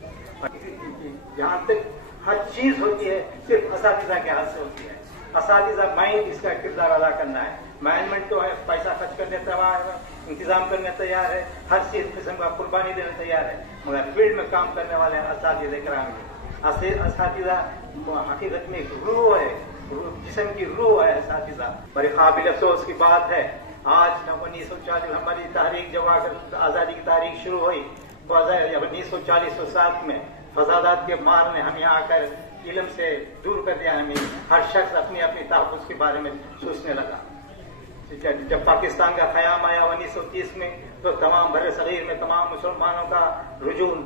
यहाँ तक हर चीज होती है सिर्फ असातिज़ा के हाथ से होती है. असातिज़ा माइंड इसका किरदार अदा करना है. मैनेजमेंट तो है, पैसा खर्च करने तैयार है, इंतजाम करने तैयार है, हर चीज किस्म का कुर्बानी देने तैयार है, मगर फील्ड में काम करने वाले असातिज़ा कराएंगे. असातिज़ा हकीकत में एक रूह है, जिस्म की रूह है असातिज़ा. बड़े काबिल अफसोस की बात है, आज 1940 हमारी तारीख जब आकर आज़ादी की तारीख शुरू हुई, 1940-7 में फसादात के मार ने हमें आकर इल्म से दूर कर दिया. हमें हर शख्स अपनी अपनी तहफ़्फ़ुज़ के बारे में सोचने लगा. जब पाकिस्तान का क़याम आया 1930 में, तो तमाम बर्रे सगीर में तमाम मुसलमानों का रुजून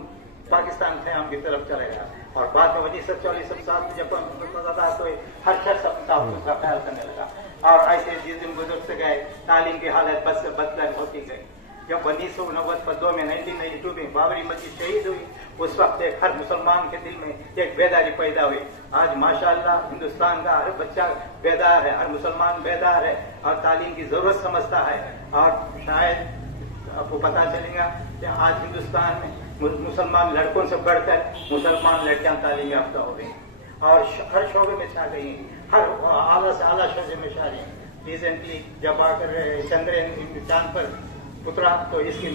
पाकिस्तान क़याम की तरफ चला गया. और बाद में 1940-7 में जब फसादात हुए, हर शख्स अपने तहफ़्फ़ुज़ का ख्याल करने लगा. और ऐसे जिस दिन गुजरते गए तालीम की हालत बद से बदतर होती गई. जब 1992 में 1992 में बाबरी मस्जिद शहीद हुई, उस वक्त एक हर मुसलमान के दिल में एक बेदारी पैदा हुई. आज माशाअल्लाह हिंदुस्तान का हर बच्चा बेदार है, हर मुसलमान बेदार है और तालीम की जरूरत समझता है. और शायद आपको पता चलेगा कि आज हिंदुस्तान में मुसलमान लड़कों से बढ़कर मुसलमान लड़कियां तालीम याफ्ता हो गई और हर शोबे में छा गई, हर आला से आला शोबे में छा रही. रिसेंटली जब आकर चंद्रयान चांद पर उतरा तो इसकी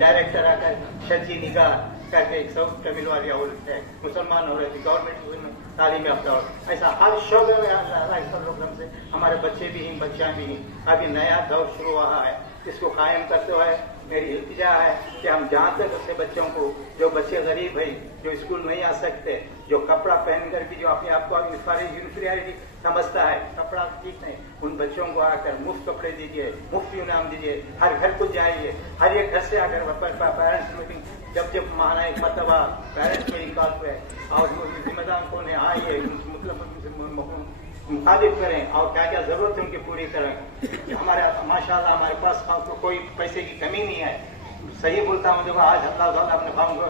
डायरेक्टर आकर सच्ची निगाह करके एक साउथ तमिल वाली औरत है, मुसलमान हो रहे थे, गवर्नमेंट तालीम याफ्ता हो. ऐसा हर शोबे में प्रोग्राम से हमारे बच्चे भी हैं, बच्चियां भी हैं. अभी नया दौर शुरू हुआ है, इसको कायम करते हुए मेरी इल्तिजा है कि हम जहाँ तक उससे बच्चों को, जो बच्चे गरीब है, जो स्कूल नहीं आ सकते, जो कपड़ा पहनकर भी जो अपने आप को यूनिफॉर्मिटी समझता है, कपड़ा ठीक नहीं, उन बच्चों को आकर मुफ्त कपड़े दीजिए, मुफ्त इनाम दीजिए, हर घर को जाइए, हर एक घर से आकर पेरेंट्स मीटिंग जब माना एक मरतबा पेरेंट्स मीटिंग कॉल पे और जिम्मेदार कौन है आइए, मतलब मुखालिफ करें और क्या क्या जरूरत है उनकी पूरी करें. हमारे माशाल्लाह हमारे पास कोई पैसे की कमी नहीं है. सही बोलता हूँ, देखो आज अल्लाह ताला अपने काम को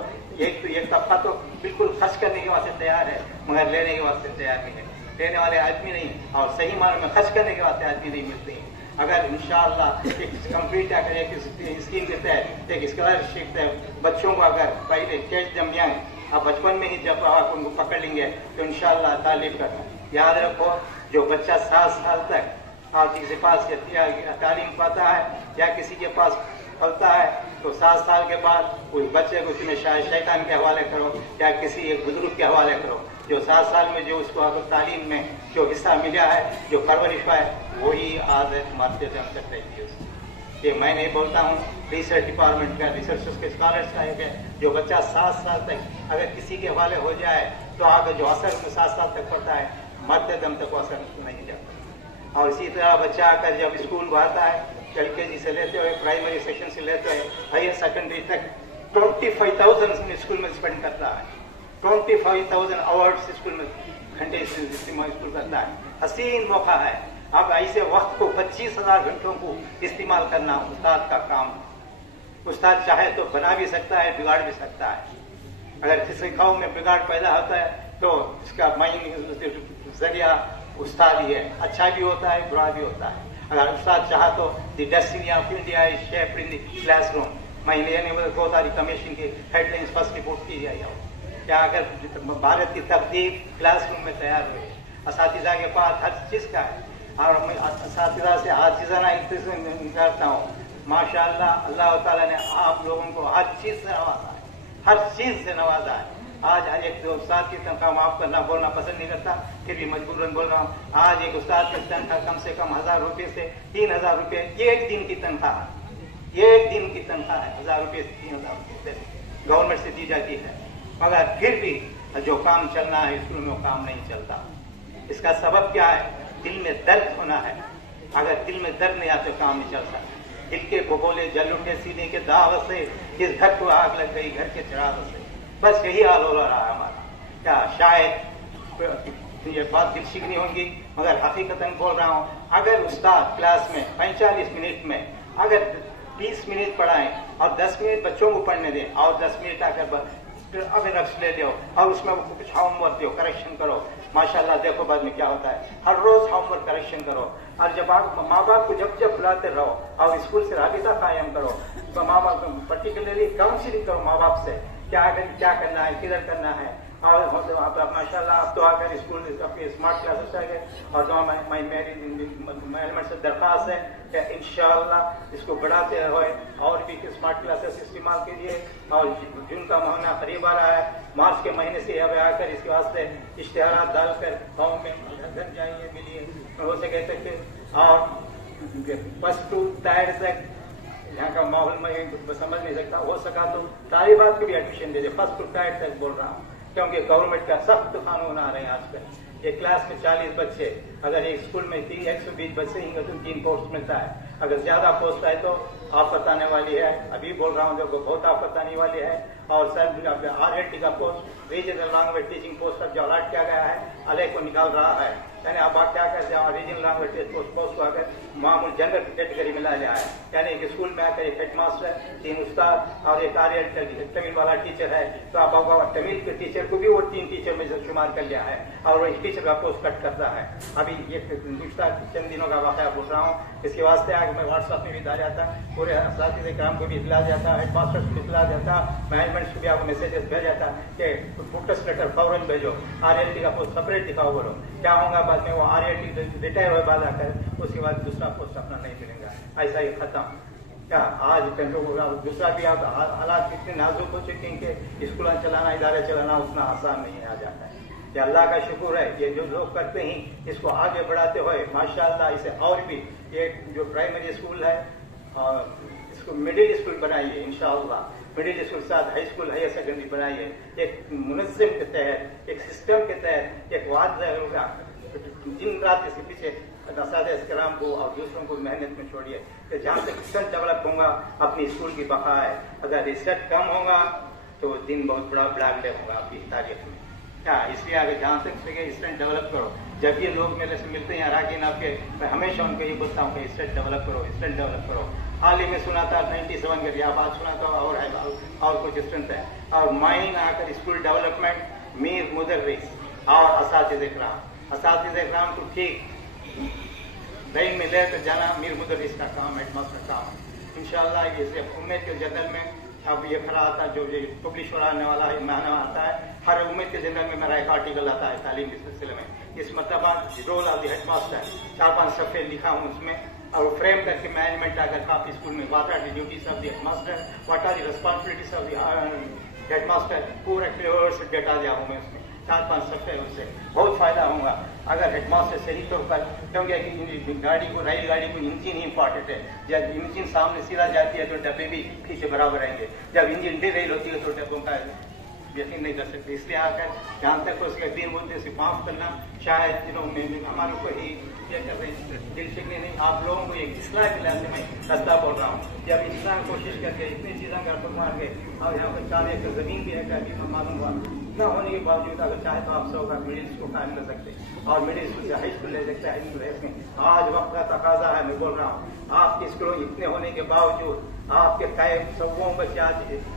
एक तबका तो बिल्कुल खर्च करने के वास्ते तैयार है, मगर लेने के वास्ते तैयार नहीं है. लेने वाले आदमी नहीं और सही मायने में खर्च करने के वास्ते आदमी नहीं मिलते हैं. अगर इंशाअल्लाह एक कंप्लीट अगर एक स्कीम के तहत एक स्कॉलरशिप तहत बच्चों को अगर पहले कैच दम यंग आप बचपन में ही जब आप उनको पकड़ लेंगे तो इंशाअल्लाह तालीम करना. याद रखो, जो बच्चा 7 साल तक आप किसी के पास तालीम पाता है या किसी के पास पलता है तो 7 साल के बाद उस बच्चे को तुम्हें शैतान के हवाले करो या किसी एक बुजुर्ग के हवाले करो. जो 7 साल में जो उसको तालीम में जो हिस्सा मिला है, जो परवरिश है, वही आज मरते दम तक रहेगी. ये मैं नहीं बोलता हूँ, रिसर्च डिपार्टमेंट का, रिसर्च के स्कॉलर्स का है. जो बच्चा 7 साल तक अगर किसी के हवाले हो जाए तो आगे जो असर में 7 साल तक पड़ता है, मरते दम तक असर नहीं जाता. और इसी तरह बच्चा आकर जब स्कूल को आता है, LKG से लेते हुए प्राइमरी सेक्शन से लेते हुए हायर सेकेंडरी तक 25,000 स्कूल में स्पेंड करता है. 25,000 आवर्स स्कूल में घंटे स्कूल करता है. हसीन मौका है. अब ऐसे वक्त को 25,000 घंटों को इस्तेमाल करना उस्ताद का काम. उस्ताद चाहे तो बना भी सकता है, बिगाड़ भी सकता है. अगर किसी गाँव में बिगाड़ पैदा होता है तो इसका जरिया उस्ताद ही है. अच्छा भी होता है, बुरा भी होता है. अगर उस्ताद चाह तो the destiny of India is shaped in the classroom. महीने गोदारी कमीशन की हेडलाइंस फर्स्ट रिपोर्ट की जाए. क्या अगर भारत की तब्दील क्लासरूम में तैयार हुई, असातिज़ा के पास हर चीज का है. और मैं असातिज़ा से हाजिजाना इंतज़ार करता हूँ. माशाअल्लाह अल्लाह ताला ने आप लोगों को हर चीज से नवाजा है, हर चीज से नवाजा है. आज हर एक उस्ताद की तनख्वाह माफ करना बोलना पसंद नहीं करता, फिर भी मजबूरन बोल रहा हूँ. आज एक उस्ताद की तनख्वाह कम से कम 1,000 रुपये से 3,000 रुपये एक दिन की तनख्वाह, एक दिन की तनख्वाह है. 1,000 रुपये से 3,000 रुपये गवर्नमेंट से दी जाती है. मगर फिर भी जो काम चलना है स्कूल में वो काम नहीं चलता। इसका सबब क्या है? दिल में दर्द होना है। अगर दिल में दर्द नहीं आता तो काम नहीं चलता। दिल के भगोले जल उठे सीने के दाग से, इस घर को आग लग गई घर के चिराग से। बस यही हाल हो रहा है हमारा। क्या शायद ये बात दिल शिकनी होंगी, मगर हकीकतन बोल रहा हूँ, अगर उस्ताद क्लास में 45 मिनट में अगर 20 मिनट पढ़ाएं और 10 मिनट बच्चों को पढ़ने दें और 10 मिनट आकर अगर रक्स ले लो और उसमें कुछ होमवर्क दो, करेक्शन करो, माशाल्लाह देखो बाद में क्या होता है। हर रोज होमवर्क करेक्शन करो। और जब आप माँ बाप को जब जब बुलाते रहो और स्कूल से राबिता कायम करो, तो माँ बाप पर्टिकुलरली काउंसिलिंग करो माँ बाप से, क्या करना है, किधर करना है। और माशाल्लाह आप तो आकर स्कूल अपनी स्मार्ट क्लासेस आ गए और तो मेरी मैनेजमेंट से दरख्वास्त है कि इंशाअल्लाह इसको बढ़ाते रहे और भी स्मार्ट क्लासेस इस्तेमाल कीजिए। और जून का महीना करीब आ रहा है, मार्च के महीने से अब आकर इसके वास्ते इश्तिहार डालकर गाँव में घर जाइए, मिलिए, हो सके तो। और फर्स्ट टू थर्ड तक यहाँ का माहौल में समझ नहीं सकता, हो सका तो तालिबात को भी एडमिशन दे दे, फर्स्ट टू थर्ड तक बोल रहा हूँ, क्योंकि गवर्नमेंट का सख्त कानून आ रहे हैं आजकल। एक क्लास में 40 बच्चे, अगर एक स्कूल में 120 बच्चे ही तो 3 पोस्ट मिलता है। अगर ज्यादा पोस्ट है तो आफत आने वाली है। अभी बोल रहा हूँ जो बहुत आफत आने वाली है। और सर RLT का post, regional language teaching post जो अलर्ट किया गया है, अलग को निकाल रहा है। यानी अब आप क्या कहते हैं, रीजनल लैंग्वेज पोस्ट को आकर मामूल जनरल कैटेगरी में ला लिया है। यानी कि स्कूल में आकर एक हेडमास्टर, 3 उस्ताद और एक RLT तमिल वाला टीचर है, तो आप तमिल के टीचर को भी वो 3 टीचर में से शुमार कर लिया है और वो टीचर का पोस्ट कट करता है। अभी ये दूसरा चंद दिनों का वाक़या बोल रहा हूँ, इसके वास्ते आगे मैं व्हाट्सएप में भी डाल जाता, पूरे असातिज़े कराम को भी इतला जाता, हेड मास्टर्स को इतला जाता, मैनेजमेंट को भी आपको मैसेजेस भेज जाता कि फोकस लेटर फौरन भेजो, RLT का पोस्ट सेपरेट दिखाओ। बोलो क्या होगा बाद में, वो RLT रिटायर हुए बाद आकर उसके बाद दूसरा पोस्ट अपना नहीं मिलेगा, ऐसा ही खत्म। क्या आज दूसरा भी आप हालात इतने नाजुक हो चुके हैं कि स्कूल चलाना, इदारे चलाना उतना आसान नहीं आ जाता है। ये अल्लाह का शुक्र है, ये जो लोग करते हैं इसको आगे बढ़ाते हुए माशाअल्लाह इसे और भी ये जो प्राइमरी स्कूल है इसको मिडिल स्कूल बनाइए इंशाअल्लाह। मिडिल स्कूल साथ हाई स्कूल, हायर सेकेंडरी बनाइए, एक मुनज़्ज़म के तहत, एक सिस्टम के तहत, एक वाज़ेह होगा। दिन रात इसके पीछे असातिज़े कराम को और दूसरों को मेहनत में छोड़िए कि जहाँ तक रिसर्च डेवलप होगा अपनी स्कूल की बका है। अगर रिसर्च कम होगा तो दिन बहुत बड़ा ब्लैक डे होगा आपकी तारीख में। क्या इसलिए आगे जहाँ तक सके स्टूडेंट डेवलप करो। जब ये लोग मेरे से मिलते हैं अराकीन आपके, मैं हमेशा उनको ये बोलता हूँ कि स्टूडेंट डेवलप करो, स्टूडेंट डेवलप करो। हाल ही में सुना था 97 के या बात सुना था और है और कुछ स्टूडेंट है और माइन आकर स्कूल डेवलपमेंट मीर मुदर्रिस और असातिज़े कराम को ठीक लाइन में लेकर जाना मीर मुदर्रिस का काम, हेडमास्टर का काम। इंशाअल्लाह ये उम्मीद के जर्नल में अब ये खरा आता जो पब्लिश होने वाला है महीना आता है, हर उम्मीद के जर्नल में मेरा एक आर्टिकल आता है तालीम के सिलसिले में। इस मरतबा रोल ऑफ द हेडमास्टर 4-5 सफ़े लिखा हूँ उसमें और फ्रेम करके मैनेजमेंट आकर आप स्कूल में what are the duties of the headmaster, what are the responsibilities of the headmaster, पूरा क्लियर से डेटा दिया हूँ मैं उसमें 4-5 सफ़े। उससे बहुत फायदा होगा अगर हेडमास्टर सही तौर पर, क्योंकि गाड़ी को रेलगाड़ी को इंजन ही इम्पॉर्टेंट है। जब इंजन सामने सीधा जाती है तो डब्बे भी पीछे बराबर रहेंगे, जब इंजन डिरेल होती है तो डब्बों का यकीन नहीं कर सकते। इसलिए आकर जहाँ तक उसके दिन मुद्दे से माफ करना, शायद दिनों में हमारे को ही ये कर रहे हैं दिल शिकने नहीं, आप लोगों को एक इस्लाह के लिहाज से मैं रास्ता बोल रहा हूँ। जब इंसान कोशिश करके इतनी चीज़ें घर पर मार गए और यहाँ पर 4 एकड़ जमीन भी है अभी मालूम हुआ, इतना होने के बावजूद अगर चाहे तो आप 100 का मिडिल स्कूल कायम कर सकते और मिडिल स्कूल से हाई स्कूल ले सकते हैं। हाई स्कूल है आज वक्त का तकाजा है, मैं बोल रहा हूँ। आपके स्कूलों इतने होने के बावजूद आपके कायम सौ बच्चे आज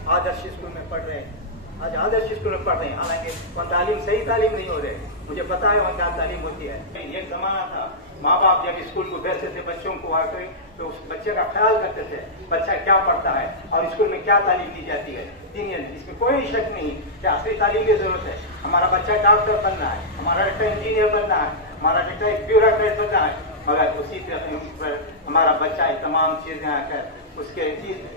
आदर्श स्कूल में पढ़ रहे हैं, आज आदर्श स्कूल में पढ़ रहे हैं, हालांकि वहाँ तालीम सही तालीम नहीं हो रही। मुझे पता है वहाँ क्या तालीम होती है। एक जमाना था माँ बाप जब स्कूल को भेजते थे बच्चों को आकर तो उस बच्चे का ख्याल करते थे बच्चा क्या पढ़ता है और स्कूल में क्या तालीम दी जाती है। इसमें कोई शक नहीं कि असली तालीम की जरूरत है। हमारा बच्चा डॉक्टर बनना है, हमारा बेटा इंजीनियर बनना है, हमारा बेटा एक ब्यूरोक्रेट बनना है, मगर उसी पर हमारा बच्चा तमाम चीजें आकर उसके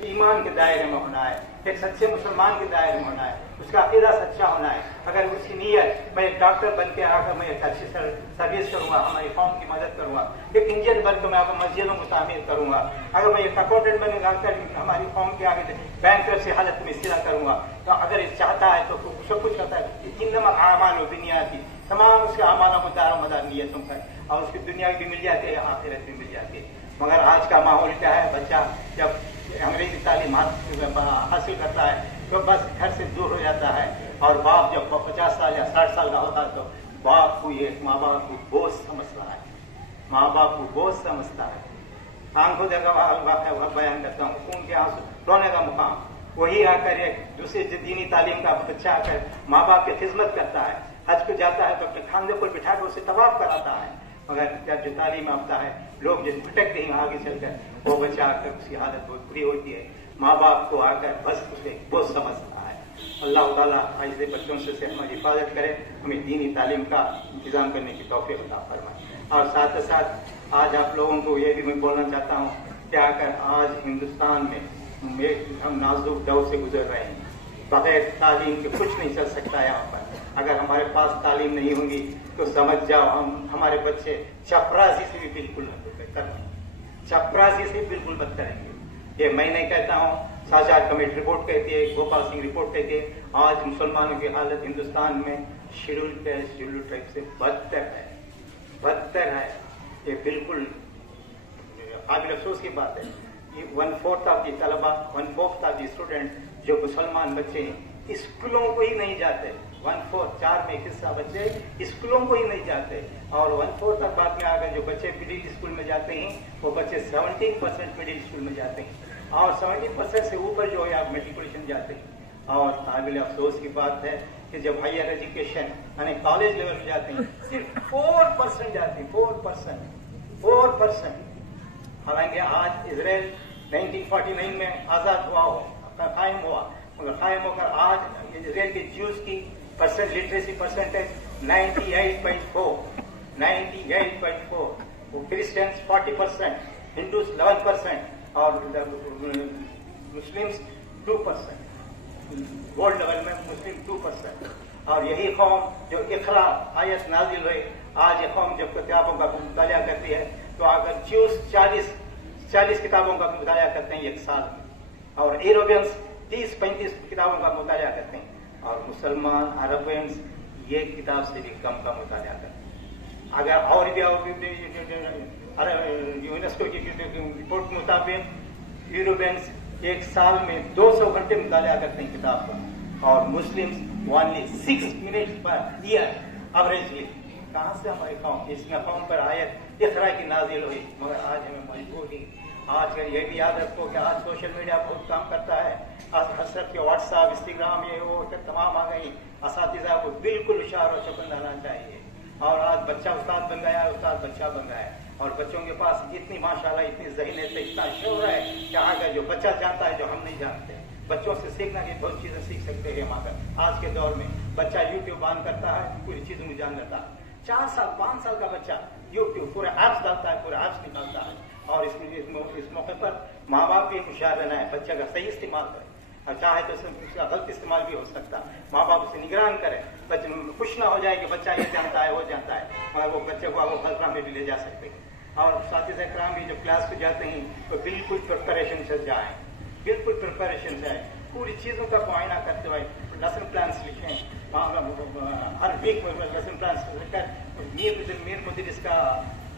ईमान के दायरे में होना है, एक सच्चे मुसलमान के दायरे में होना है, उसका अकीदा सच्चा होना है। अगर उसकी नीयत मैं एक डॉक्टर बन के आकर मैं एक अच्छी सर्विस करूंगा, हमारी कौम की मदद करूंगा, एक इंजीनियर बन के मैं आपको मस्जिदों को तामीर करूंगा, अगर मैं एक अकाउंटेंट बन कर हमारी कौम के आगे बैंक से हालत में सिला करूंगा, तो अगर चाहता है तो सब कुछ करता है। इन्नमा तमाम उसके आमाला मदार नीयतों पर, और उसकी दुनिया भी मिल जाती है, आखिरत भी मिल जाती है। मगर आज का माहौल क्या है, बच्चा जब अंग्रेजी तालीम हासिल करता है तो बस घर से दूर हो जाता है, और बाप जब 50 साल या 60 साल का होता है तो बाप को ये माँ बाप को बोझ समझ रहा है, माँ बाप को बोझ समझता है। आंखों देखा वाक़या बयान करता हूँ, खून के आंसू रोने का मुकाम, वही आकर एक दूसरे दीनी तालीम का बच्चा आकर माँ बाप की खिदमत करता है, हज पे जाता है तो अपने खांधे पर बिठा कर उसे तवाफ कराता है। मगर जब जो तालीम आता है लोग जिस भटकते हैं आगे चलकर, वो बच्चा आकर उसकी हालत बहुत बुरी होती है, माँ बाप को आकर बस उसे बोझ समझता है। अल्लाह ताला ऐसे बच्चों से हमारी हिफाजत करे, हमें दीनी तालीम का इंतजाम करने की तौफीक अता फरमाए। और साथ ही साथ आज आप लोगों को ये भी मैं बोलना चाहता हूँ कि आकर आज हिंदुस्तान में हम नाजुक दौर से गुजर रहे हैं, बगैर तालीम के कुछ नहीं चल सकता यहाँ पर। अगर हमारे पास तालीम नहीं होगी तो समझ जाओ हमारे बच्चे चपरासी से भी बिल्कुल बेहतर नहीं, चपरासी से बिल्कुल बदतर करेंगे। ये मैं नहीं कहता हूँ, साझा कमेटी रिपोर्ट कहती है, गोपाल सिंह रिपोर्ट कहती है, आज मुसलमानों की हालत हिंदुस्तान में शेड्यूल कास्ट शेड्यूल ट्राइब से बदतर है, बदतर है। ये बिल्कुल काबिल अफसोस की बात है। 1/4 ऑफ दी तलबा, 1/4 ऑफ दी स्टूडेंट जो मुसलमान बच्चे हैं स्कूलों को ही नहीं जाते, 1/4 4 में एक हिस्सा बच्चे स्कूलों को ही नहीं जाते, और 1/4 तक बाद में आकर जो बच्चे मिडिल स्कूल में जाते हैं वो बच्चे 17% मिडिल स्कूल में जाते हैं, और 70% से ऊपर जो है आप मेट्रिकुलेशन जाते हैं। और काबिल अफसोस की बात है कि जब हायर एजुकेशन यानी कॉलेज लेवल में जाते हैं सिर्फ 4% जाते हैं, 4%। हालांकि आज इजराइल 1949 में आजाद हुआ हो, कायम हुआ, मगर कायम होकर आज इजराइल के ज्यूज की लिटरेसी परसेंटेज 98.4, 98.4, वो क्रिश्चियंस 40%, हिंदूज 11% और मुस्लिम्स 2%, वर्ल्ड लेवल में मुस्लिम 2%। और यही कौम जो इकरा आयत नाजिल हुई, आज ये कौम जब किताबों का मुताला करती है तो अगर ज्यूस 40 किताबों का मुताला करते हैं एक साल में, और यूरोपियंस 30-35 किताबों का मुताला करते हैं, और मुसलमान अरबियंस ये किताब से भी कम का मुताला करते हैं। अगर और भी यूनेस्को की रिपोर्ट के मुताबिक यूरोपियंस एक साल में 200 घंटे मुताला करते हैं किताब का, और Muslims only 6 minutes per year averagely. कहाँ से हमारी कौम, इसमें कौम पर आयत इकरा की नाजिल हुई, मगर आज हमें मजबूरी, आज ये भी याद रखो कि आज सोशल मीडिया बहुत काम करता है, आज हसरत के व्हाट्सएप इंस्टाग्राम ये वो तमाम आ गई, असातिज़ा को बिल्कुल होशियार और चौकन्ना रहना चाहिए। और आज बच्चा उस्ताद बन गया है, उस्ताद बच्चा बन गया है, और बच्चों के पास इतनी माशाल्लाह इतनी ज़हीनियत है, इतना शौर है कि आगे जो बच्चा जानता है जो हम नहीं जानते, बच्चों से सीखना की बहुत चीजें सीख सकते हैं। मगर आज के दौर में बच्चा यूट्यूब ऑन करता है, पूरी चीजों में जान लेता है। 4 साल 5 साल का बच्चा यूट्यूब पूरे ऐप्स डालता है, पूरे ऐप्स निकालता है, और इस मौके पर माँ बाप भी होशियार रहना है, बच्चे का सही इस्तेमाल करें, और चाहे तो उसका गलत इस्तेमाल भी हो सकता है। माँ बाप उसे निगरान करें, बच्चे खुश ना हो जाए कि बच्चा ये जानता है वो जानता है, मगर वो बच्चे को वो गलत राह में भी ले जा सकते हैं। और साथी इकराम भी जो क्लास पे जाते हैं तो बिल्कुल प्रिपरेशन से जाएं, बिल्कुल प्रिपरेशन से आए, पूरी चीज़ों का मुआयना करते हुए लेसन प्लान लिखें, हर वीक लेसन प्लान लिखकर मीर मुदरिस का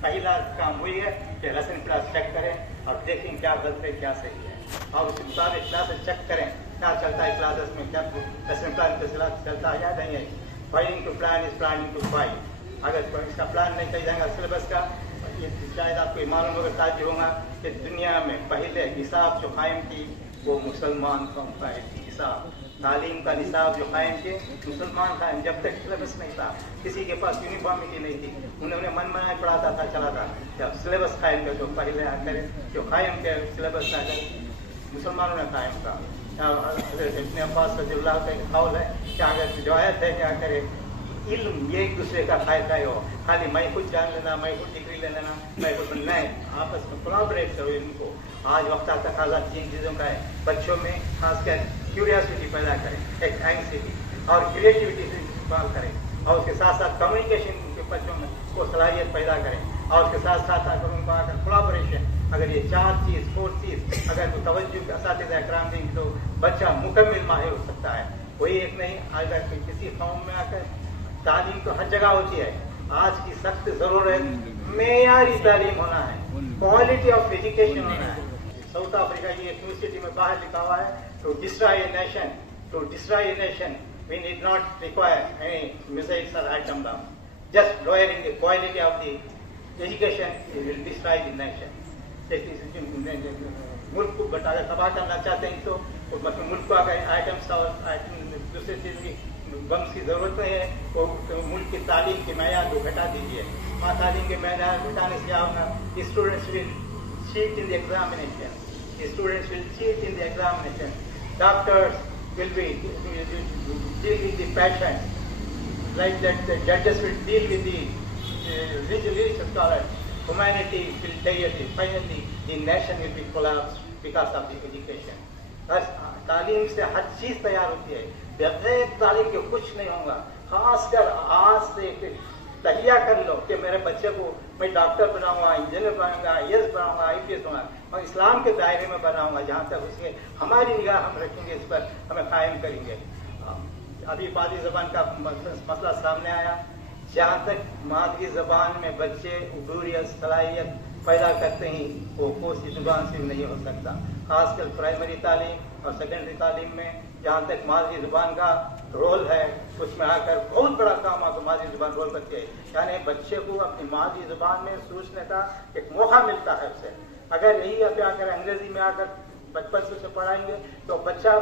पहला काम वही है कि लेसन प्लान चेक करें और देखें क्या गलत है क्या सही है, और उसके मुताबिक क्लासेस चेक करें क्या चलता है क्लासेस में, क्या लेसन प्लान चलता है या नहीं है। Filing to plan is planning to file, अगर इसका प्लान नहीं किया जाएगा सिलेबस का, ये शायद आपको मालूम होगा ताज होगा कि दुनिया में पहले हिसाब जो कायम की वो मुसलमान कौम का हिसाब, तालीम का निसाब जो कायम किए मुसलमान कायम, जब तक सिलेबस नहीं था, किसी के पास यूनिफॉर्मिटी नहीं थी, उन्होंने मन बनाए पढ़ाता था चला था। जब सिलेबस कायम कर, जो पहले आकर जो कायम के सिलेबस का मुसलमानों ने कायम का, अपने अब्बास रज़ियल्लाहु का एक कौल है कि अगर रिवायत है क्या करे इल्म ये एक दूसरे का फायदा हो, खाली मैं कुछ जान लेना, मैं कुछ डिग्री ले लेना, मैं कुछ नहीं, आपस में कोलैबोरेट करो इनको। आज वक्त तकाजा 3 चीज़ों का है, बच्चों में खासकर क्यूरियोसिटी पैदा करें, एक एंग्जाइटी और क्रिएटिविटी से इस्तेमाल करें, और उसके साथ साथ कम्युनिकेशन के बच्चों में को सलाहियत पैदा करें, और उसके साथ साथ अगर उनको आकर कोलैबोरेशन, अगर ये 4 चीज़ 4 चीज़ अगर तो तवज्जो के असातिज़ा इकराम देंगे तो बच्चा मुकम्मल माहिर हो सकता है। कोई एक नहीं, अगर किसी कौम में आकर तालीम तो हर जगह होती है, आज की सख्त जरूरत मेयारी तालीम होना है, क्वालिटी ऑफ एजुकेशन होना है। साउथ अफ्रीका की यूनिवर्सिटी में बाहर लिखा हुआ है, to destroy a nation we need not require any missiles or atom bomb. Just lowering the quality of the education, it will destroy the nation. मुल्क को अगर तबाह करना चाहते हैं तो मुल्क को अगर आइटम्स और दूसरे चीज की बम्स की जरूरत नहीं है, तो मुल्क की तालीम के मैयार को घटा दीजिए। तालीम के मैयार घटाने से आप students will cheat in the examination. Students will cheat in the examination. Doctors will deal with the patients, like that the judges will deal with the religious scholars. Humanity will die. Finally, the nation will be collapsed because of the education. बस तालीम से हर चीज तैयार होती है, बगैर तालीम के कुछ नहीं होगा। खासकर आज से तहिया कर लो कि मेरे बच्चे को मैं डॉक्टर बनाऊंगा, इंजीनियर बनाऊंगा, IAS बनाऊंगा, IPS बनाऊंगा, और इस्लाम के दायरे में बनाऊंगा, जहाँ तक उसके हमारी निगाह हम रखेंगे, इस पर हमें कायम करेंगे। अभी मादरी जबान का मसला सामने आया, जहाँ तक मादरी जबान में बच्चे उबूरियत सलाहियत पैदा करते ही वो कोई जुबान से नहीं हो सकता। खासकर प्राइमरी तालीम और सेकेंडरी तालीम में जहाँ तक मादरी जुबान का रोल है, उसमें आकर बहुत बड़ा काम आपको मादरी जुबान रोल करती है। यानी बच्चे को अपनी मादरी जुबान में सोचने का एक मौका मिलता है उसे। अगर यही आप आकर अंग्रेजी में आकर बचपन से उसे पढ़ाएंगे तो बच्चा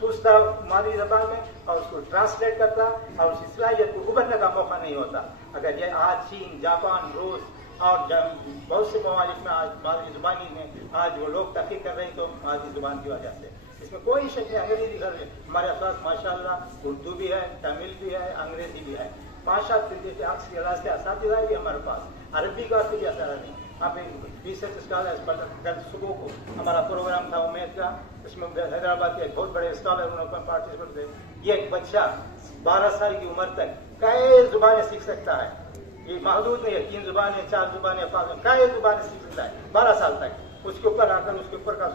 सोचता मादरी जबान में और उसको ट्रांसलेट करता और उस सलाहियत को उभरने का मौका नहीं होता। अगर ये आज चीन, जापान, रूस और बहुत से ममालिक में आज मादरी जुबानी में आज वो लोग तरक्की कर रहे हैं, तो मादरी जुबान की वजह से। इसमें कोई शक नहीं, अंग्रेजी कर रहे हमारे पास माशाल्लाह उर्दू भी है, तमिल भी है, अंग्रेजी भी है। 5-7 असातिज़ा भी हमारे पास, अरबी का कोई असर नहीं। आप रिसर्च स्कॉलर कल सुबह को हमारा प्रोग्राम था उम्मीद का, उसमें हैदराबाद के बहुत बड़े स्कॉलर उन्होंने पार्टिसिपेट थे। ये एक बच्चा 12 साल की उम्र तक कई जुबानें सीख सकता है, ये महदूद नहीं है, 3 जुबानें, 4 जुबानें, 5 कई जुबानें सीख सकता है 12 साल तक। उसके ऊपर आकर उसके ऊपर का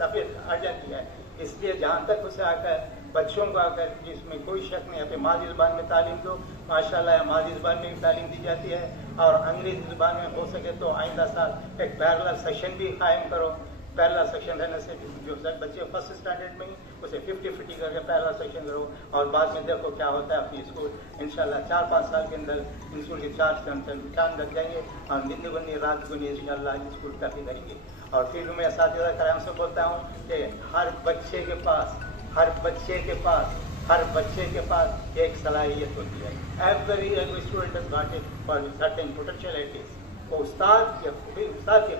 अर्जन किया है। इसलिए जहाँ तक उसे आकर बच्चों को आकर जिसमें कोई शक नहीं है, मादरी जुबान में तालीम दो, माशाल्लाह मादरी जुबान में भी तालीम दी जाती है। और अंग्रेजी जुबान में हो सके तो आइंदा साल एक पैरेलल सेक्शन भी कायम करो। पैरेलल सेक्शन रहने से जो बच्चे फर्स्ट स्टैंडर्ड में ही उसे 50-50 करके पैरेलल सेक्शन करो, और बाद में देखो क्या होता है अपनी स्कूल। इंशाल्लाह 4-5 साल के अंदर स्कूल के 4 चांद लग जाएंगे और दिन दुगनी रात दुगनी इंशाल्लाह स्कूल काफी करेंगे। और फिर मैं साथियों कराम से बोलता हूँ कि हर बच्चे के पास एक सलाहियत होती है। Every student has got it for certain potentialities. वो उस्ताद की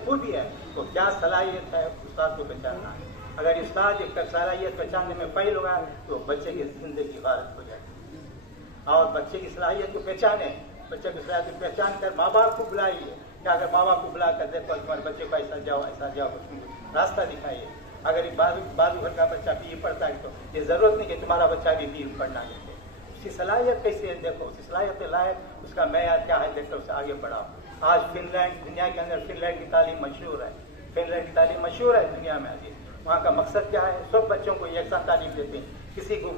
खूबी है, तो क्या सलाहियत है उस्ताद को पहचानना है। अगर उस्ताद एक सलाहियत पहचानने में फेल होगा तो बच्चे की जिंदगी गारत हो जाएगी। और बच्चे की सलाहियत को पहचाने, बच्चे की सलाहियत को पहचान कर माँ बाप को बुलाइए। क्या अगर माँ बाप को बुला कर देखो तुम्हारे बच्चे को ऐसा जाओ रास्ता दिखाइए। अगर बाजू घर का बच्चा PE पढ़ता है तो ये जरूरत नहीं कि तुम्हारा बच्चा भी PE पढ़ना देखे। उसकी सलाहियत कैसी है देखो, उसकी सलाहियत लायक उसका मैयार क्या है देखो, उसे आगे बढ़ाओ। आज फिनलैंड, दुनिया के अंदर फिनलैंड की तालीम मशहूर है, फिनलैंड की तालीम मशहूर है दुनिया में। अभी वहाँ का मकसद क्या है, सब बच्चों को यकसा तालीम देते हैं, किसी को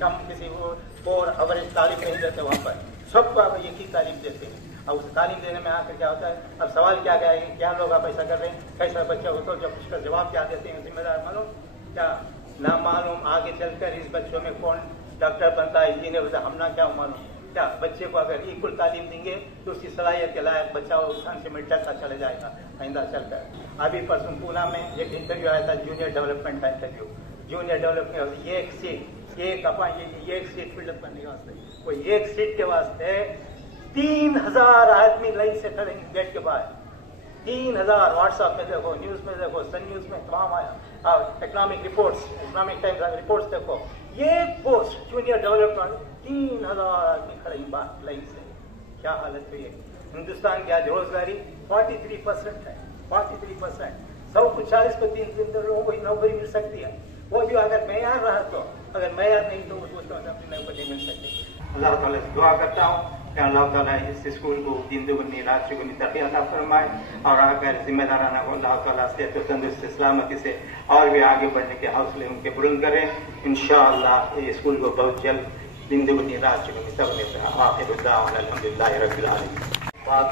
कम किसी को और एवरेज तालीम नहीं देते, वहाँ पर सबको एक ही तालीम देते हैं। और उस तालीम देने में आकर क्या होता है, अब सवाल क्या गया है, क्या लोग आप ऐसा कर रहे हैं, कैसा बच्चा हो, तो जब उसका जवाब क्या देते हैं जिम्मेदार मालूम क्या ना मालूम, आगे चलकर इस बच्चों में कौन डॉक्टर बनता है, इंजीनियर बनता है, हम ना क्या मालूम। क्या बच्चे को अगर इक्वल तालीम देंगे तो उसकी सलाहियत के लायक बच्चा उसान से मिटता चला जाएगा आइंदा चलकर। अभी परसों पूना में एक इंटरव्यू आया था, जूनियर डेवलपमेंट का इंटरव्यू। जूनियर डेवलपमेंट ये एक सीट फिलअप करने के वास्ते, वो एक सीट के वास्ते 3000 आदमी लाइन से खड़े गेट के बाहर। 3000 व्हाट्सएप में देखो, न्यूज में देखो, सन न्यूज में तमाम आया, और economic reports, economic times reports देखो, ये पोस्ट जूनियर डेवलपमेंट 3000 आदमी खड़े बाहर लाइन से। क्या हालत हुई है हिंदुस्तान की आज रोजगारी 43% है, 43%। 100 को 40 को 3 लोगों को नौकरी मिल सकती है, वो भी अगर मैयार रहा तो, अगर मैयार नहीं तो उसको अपनी नौकरी मिल सकती। अल्लाह ताला से दुआ करता हूँ कि अल्लाह ताला इस स्कूल को दिन दुगनी रात चौगुनी तरक्की अता फरमाए, और अगर जिम्मेदाराना को अल्लाह ताला सेहत और तंदुरुस्ती सलामती से और भी आगे बढ़ने के हौसले उनके बुलंद करें। इंशाअल्लाह ये स्कूल को बहुत जल्द बिंदुवती राज्यगुनि तवनिता आखिरुद्दा अल्हम्दुलिल्लाहि रब्बिल आलमीन। बात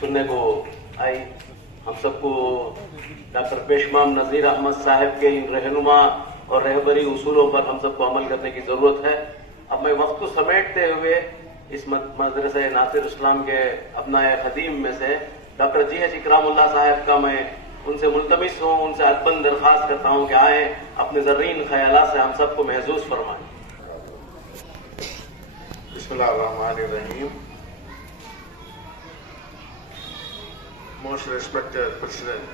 सुनने को आई, हम सबको डॉक्टर पेश इमाम नज़ीर अहमद साहब के इन रहनुमा और रहबरी उसूलों पर हम सबको अमल करने की जरूरत है। अब मैं वक्त को समेटते हुए इस मदरसा नासिर इस्लाम के अपनाए खदीम में से डॉक्टर GH इकरामुल्लाह साहब का मैं उनसे मुल्तमिस हूँ, उनसे अदबन दरख्वास्त करता हूँ कि आए अपने ज़र्रीन ख्यालात से हम सबको महसूस फरमाएं। Bismillahirrahmanirrahim. Most respected President,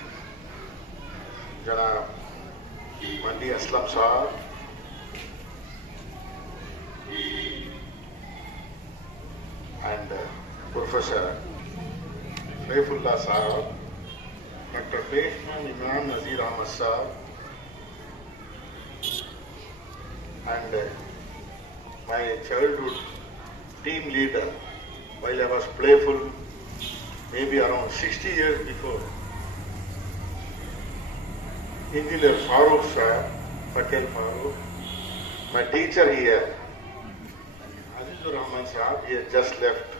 Janab Mandi Aslam Sahab, and Professor Saifullah Sahab, Dr. Pesh Imam Nazir Ahmad Sahab, and my childhood team leader while I was playful, maybe around 60 years before, Engineer Farooq Sahab, Patel Farooq, my teacher here, Azizur Rahman Sahab, he has just left.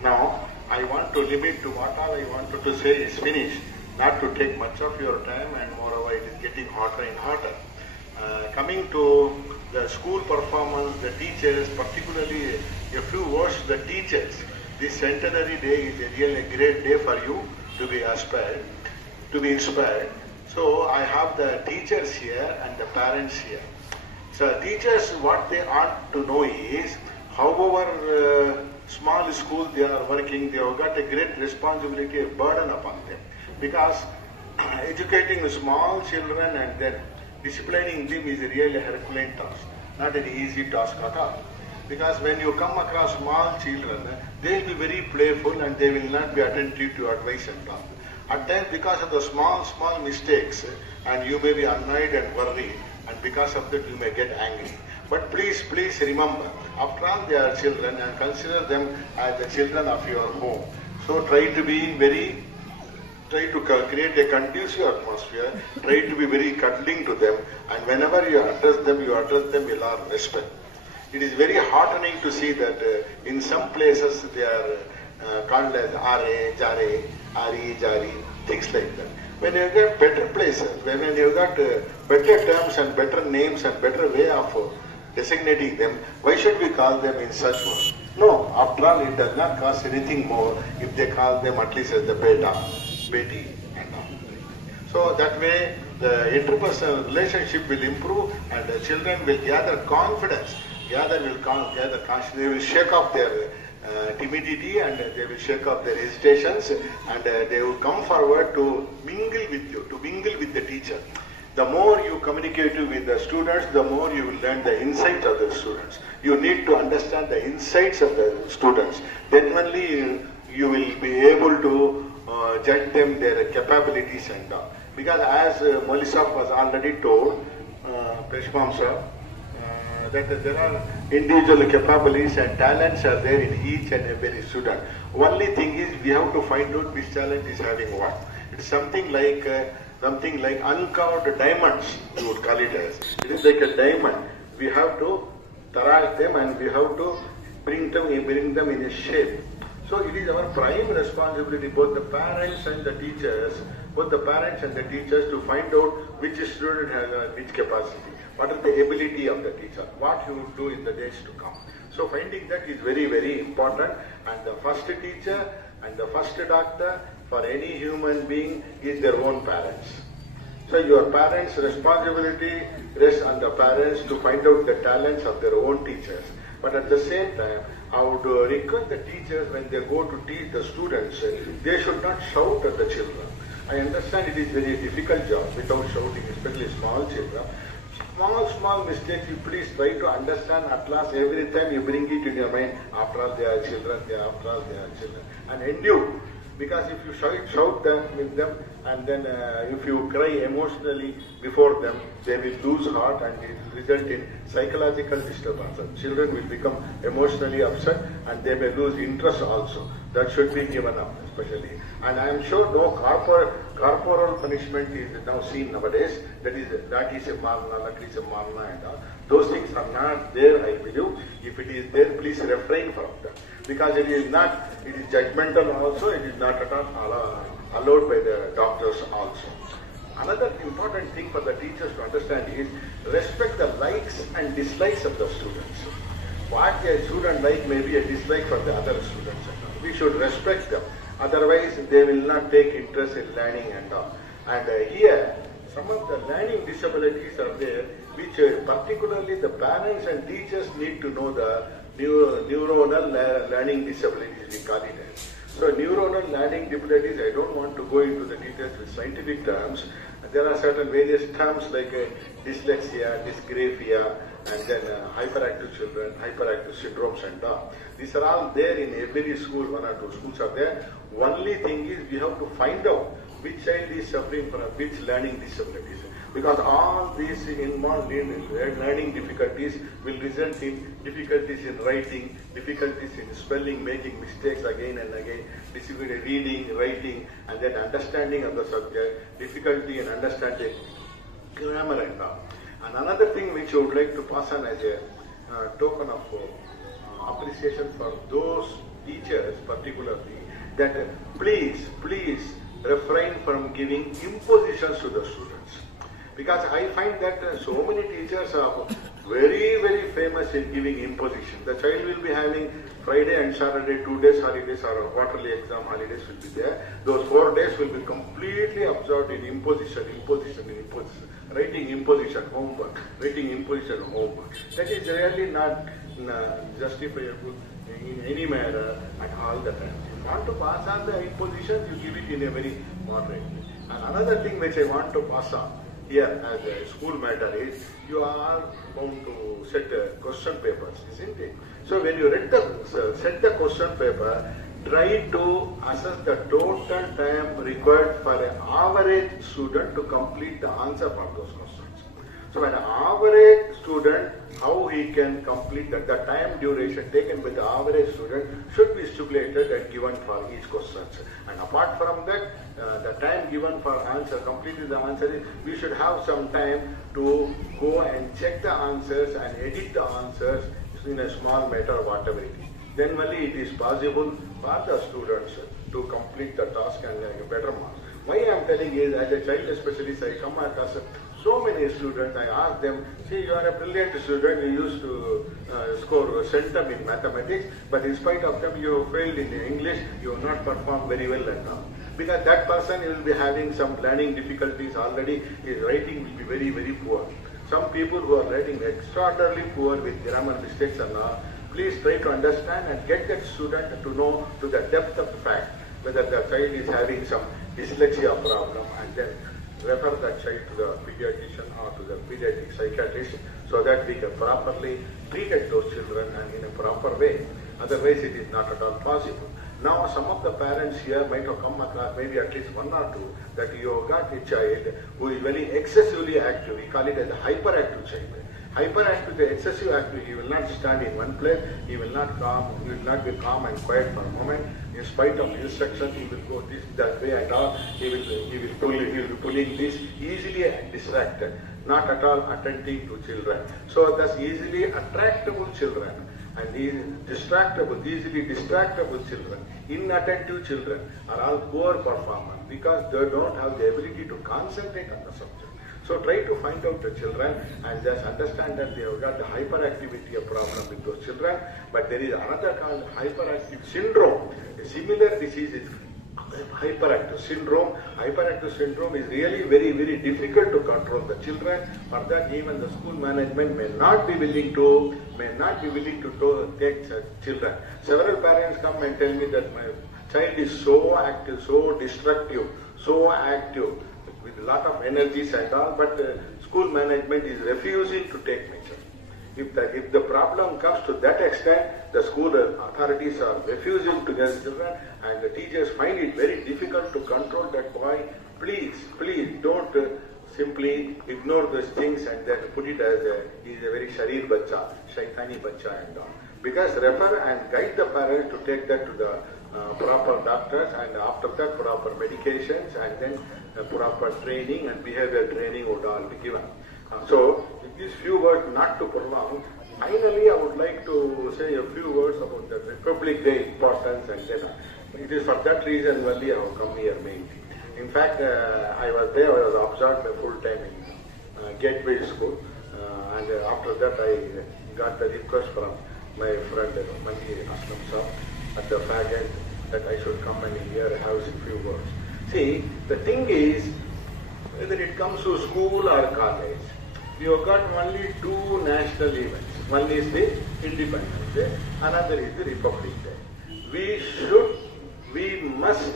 Now, I want to limit to what all I wanted to say is finished, not to take much of your time, and moreover it is getting hotter and hotter. Coming to the school performance, the teachers, particularly a few words to the teachers. This centenary day is a really great day for you to be inspired. So I have the teachers here and the parents here. So teachers, what they ought to know is, however small school they are working, they have got a great responsibility, a burden upon them. Because educating small children and then disciplining them is a really Herculean task, not an easy task at all. Because when you come across small children, they will be very playful and they will not be attentive to advice and all. At times, because of the small mistakes, and you may be annoyed and worried, and because of that you may get angry. But please remember, after all they are children, and consider them as the children of your home. So try to create a conducive atmosphere, try to be very cuddling to them, and whenever you address them with all respect. It is very heartening to see that in some places they are called as Are, Jare, Ari, Jari, things like that. When you get better places, when you got better terms and better names and better way of designating them, why should we call them in such words? No, after all it does not cost anything more if they call them at least as the beta, beti and all. So that way the interpersonal relationship will improve and the children will gather confidence. They will shake off their timidity and they will shake off their hesitations and they will come forward to mingle with you, to mingle with the teacher. The more you communicate with the students, the more you will learn the insights of the students. You need to understand the insights of the students. Then only you will be able to judge them, their capabilities and all. Because as Melissa was already told, Peshmam sir, that there are individual capabilities and talents are there in each and every student. Only thing is we have to find out which talent is having what. It's something like uncovered diamonds, we would call it as. It is like a diamond. We have to tarash them and we have to bring them in a shape. So it is our prime responsibility, both the parents and the teachers, to find out which student has which capacity. What is the ability of the teacher? What he would do in the days to come. So finding that is very, very important. And the first teacher and the first doctor for any human being is their own parents. So your parents' responsibility rests on the parents to find out the talents of their own teachers. But at the same time, I would request the teachers when they go to teach the students, they should not shout at the children. I understand it is very difficult job without shouting, especially small children. Small mistakes, you please try to understand at last every time you bring it in your mind, after all they are children, and endure. Because if you shout them with them and then if you cry emotionally before them, they will lose heart and it will result in psychological disturbance. Children will become emotionally upset and they may lose interest also. That should be given up. especially. And I am sure no corporal punishment is now seen nowadays. That is a marna, that is a marna, and all. Those things are not there, I believe. If it is there, please refrain from that. Because it is judgmental also, it is not at all allowed by the doctors also. Another important thing for the teachers to understand is respect the likes and dislikes of the students. What a student like may be a dislike for the other students. We should respect them. Otherwise, they will not take interest in learning and all. And here, some of the learning disabilities are there, which particularly the parents and teachers need to know the neuronal learning disabilities, we call it. So neuronal learning disabilities, I don't want to go into the details with scientific terms. There are certain various terms like dyslexia, dysgraphia, and then hyperactive children, hyperactive syndromes and all. These are all there in every school, one or two schools are there. Only thing is we have to find out which child is suffering from which learning disabilities. Because all these involved in learning difficulties will result in difficulties in writing, difficulties in spelling, making mistakes again and again, difficulty reading, writing, and then understanding of the subject, difficulty in understanding grammar and all. And another thing which I would like to pass on as a token of appreciation for those teachers particularly, that please refrain from giving impositions to the students. Because I find that so many teachers are very famous in giving imposition. The child will be having Friday and Saturday 2 days holidays or quarterly exam holidays will be there. Those 4 days will be completely absorbed in imposition. Writing imposition, homework. Writing imposition, homework. That is really not justifiable in any manner at all the time. If you want to pass on the imposition, you give it in a very moderate way. And another thing which I want to pass on here as a school matter is, you are bound to set question papers, isn't it? So when you set the question paper, try to assess the total time required for an average student to complete the answer for those questions. So an average student, how he can complete the time duration taken by the average student should be stipulated and given for each question. And apart from that, the time given for answer, completing the answer, we should have some time to go and check the answers and edit the answers in a small matter, whatever it is. Then only it is possible for the students to complete the task and get better marks. Why I am telling is, as a child specialist, I come across so many students, I ask them, see, you are a brilliant student, you used to score centum in mathematics, but in spite of them, you failed in English, you have not performed very well and all. Because that person will be having some learning difficulties already, his writing will be very poor. Some people who are writing extraordinarily poor with grammar mistakes and all, please try to understand and get that student to know to the depth of the fact whether the child is having some dyslexia problem, and then refer that child to the pediatrician or to the pediatric psychiatrist so that we can properly treat those children and in a proper way. Otherwise, it is not at all possible. Now, some of the parents here might have come across maybe at least one or two that you got a child who is very excessively active. We call it as a hyperactive child. Hyperactive, the excessive active, he will not stand in one place, he will not be calm and quiet for a moment. In spite of instruction, he will go this, that way and all. He will be pulling this, easily distracted, not at all attentive to children. So thus easily attractable children and these easily distractible children, inattentive children are all poor performers because they don't have the ability to concentrate on the subject. So try to find out the children and just understand that they have got the hyperactivity problem with those children. But there is another called hyperactive syndrome. A similar disease is hyperactive syndrome. Hyperactive syndrome is really very difficult to control the children. For that, even the school management may not be willing to take children. Several parents come and tell me that my child is so active, so destructive, so active, with a lot of energies and all, but school management is refusing to take my child. If the problem comes to that extent, the school authorities are refusing to get children, and the teachers find it very difficult to control that boy. Please don't simply ignore those things and then put it as he is a very sharir bacha, shaitani bacha and all. Because refer and guide the parent to take that to the proper doctors, and after that proper medications, and then proper training and behavior training would all be given. So, with these few words, not to prolong, finally I would like to say a few words about the Republic Day importance, and then it is for that reason only I have come here mainly. In fact, I was there, I was observed full time in Gateway School, and after that I got the request from my friend Mani Aslam Sahab at the fag end that I should come and hear have a few words. See, the thing is, whether it comes to school or college, we have got only two national events. One is the Independence Day, another is the Republic Day. We must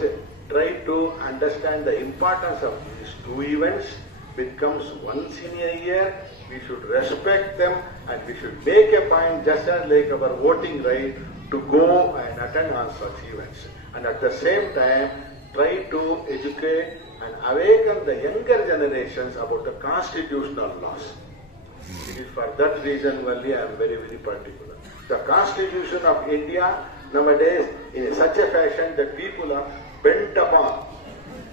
try to understand the importance of these two events, which comes once in a year. We should respect them, and we should make a point, just as like our voting right, to go and attend on such events. And at the same time, try to educate and awaken the younger generations about the constitutional laws. It is for that reason only I am very, very particular. The Constitution of India nowadays in such a fashion that people are bent upon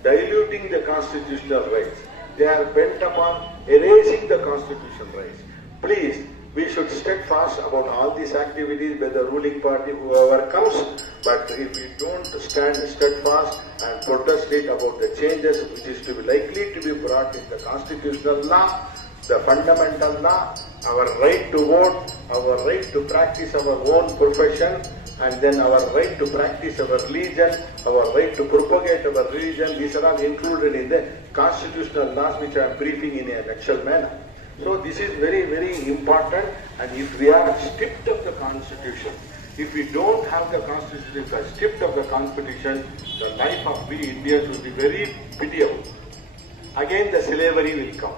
diluting the constitutional rights. They are bent upon erasing the constitutional rights. Please, we should steadfast about all these activities by the ruling party, whoever comes, but if we don't stand steadfast and protest it about the changes which is to be likely to be brought in the constitutional law, the fundamental law, our right to vote, our right to practice our own profession, and then our right to practice our religion, our right to propagate our religion, these are all included in the constitutional laws which I am briefing in a nutshell manner. So this is very, very important, and if we are stripped of the constitution, if we don't have the constitution, if we are stripped of the constitution, the life of we Indians will be very pitiable. Again the slavery will come.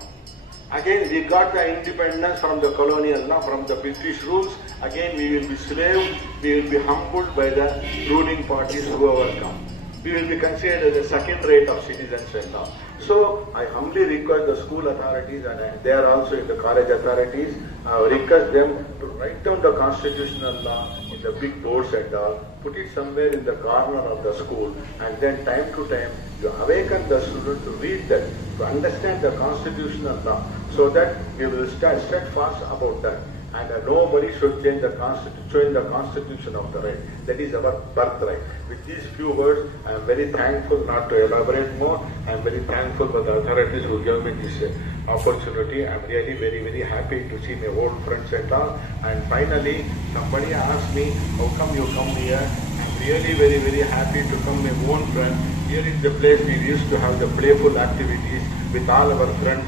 Again we got the independence from the colonial law, from the British rules. Again we will be slaves, we will be humbled by the ruling parties whoever come. We will be considered as a second rate of citizens and all. So I humbly request the school authorities, and they are also in the college authorities, request them to write down the constitutional law in the big boards and all, put it somewhere in the corner of the school, and then time to time to awaken the student to read that, to understand the constitutional law, so that we will stand steadfast about that. And nobody should change the constitution of the right. That is our birthright. With these few words, I am very thankful, not to elaborate more. I am very thankful for the authorities who gave me this opportunity. I am really very, very happy to see my old friends and all. And finally, somebody asked me, how come you come here? I am really very, very happy to come, my own friend. Here is the place we used to have the playful activities with all our friends.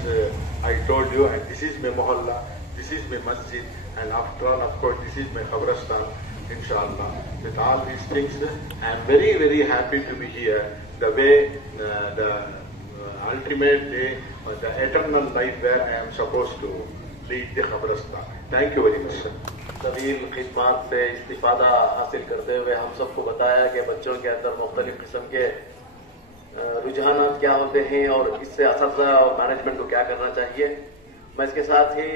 I told you, and this is my mohalla. This is my masjid, and after all, of course, this is my Qabristan, inshallah. With all these things, I am very, very happy to be here. The way, the ultimate day, the eternal life where I am supposed to lead the Qabristan. Thank you very much. तवील खिदमात से इस्तिफादा हासिल करते हुए हम सबको बताया कि बच्चों के अंदर मुख्तलिफ किस्म के रुझानात क्या होते हैं और इससे असatza और मैनेजमेंट को क्या करना चाहिए. मैं इसके साथ ही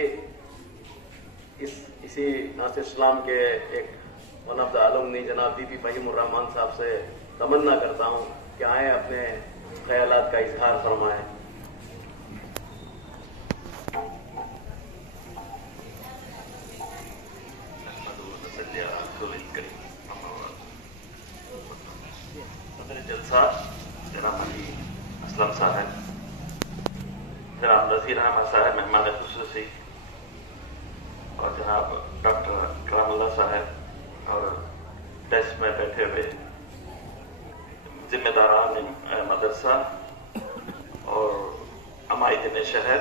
इसी नासिर इस्लाम के एक वन ऑफ द अलुमनी जनाब दीपी फहीमुर रहमान साहब से तमन्ना करता हूं कि आए अपने ख्यालात का इजहार फरमाएं. जलसा जनाब मनी असलम साहब, जनाब नज़ीर अहमद साहब मेहमान खुसूसी, और जनाब डॉक्टर करामुल्लाह साहब, और डेस्क में बैठे हुए जिम्मेदारान मदरसा और अमायदीन शहर,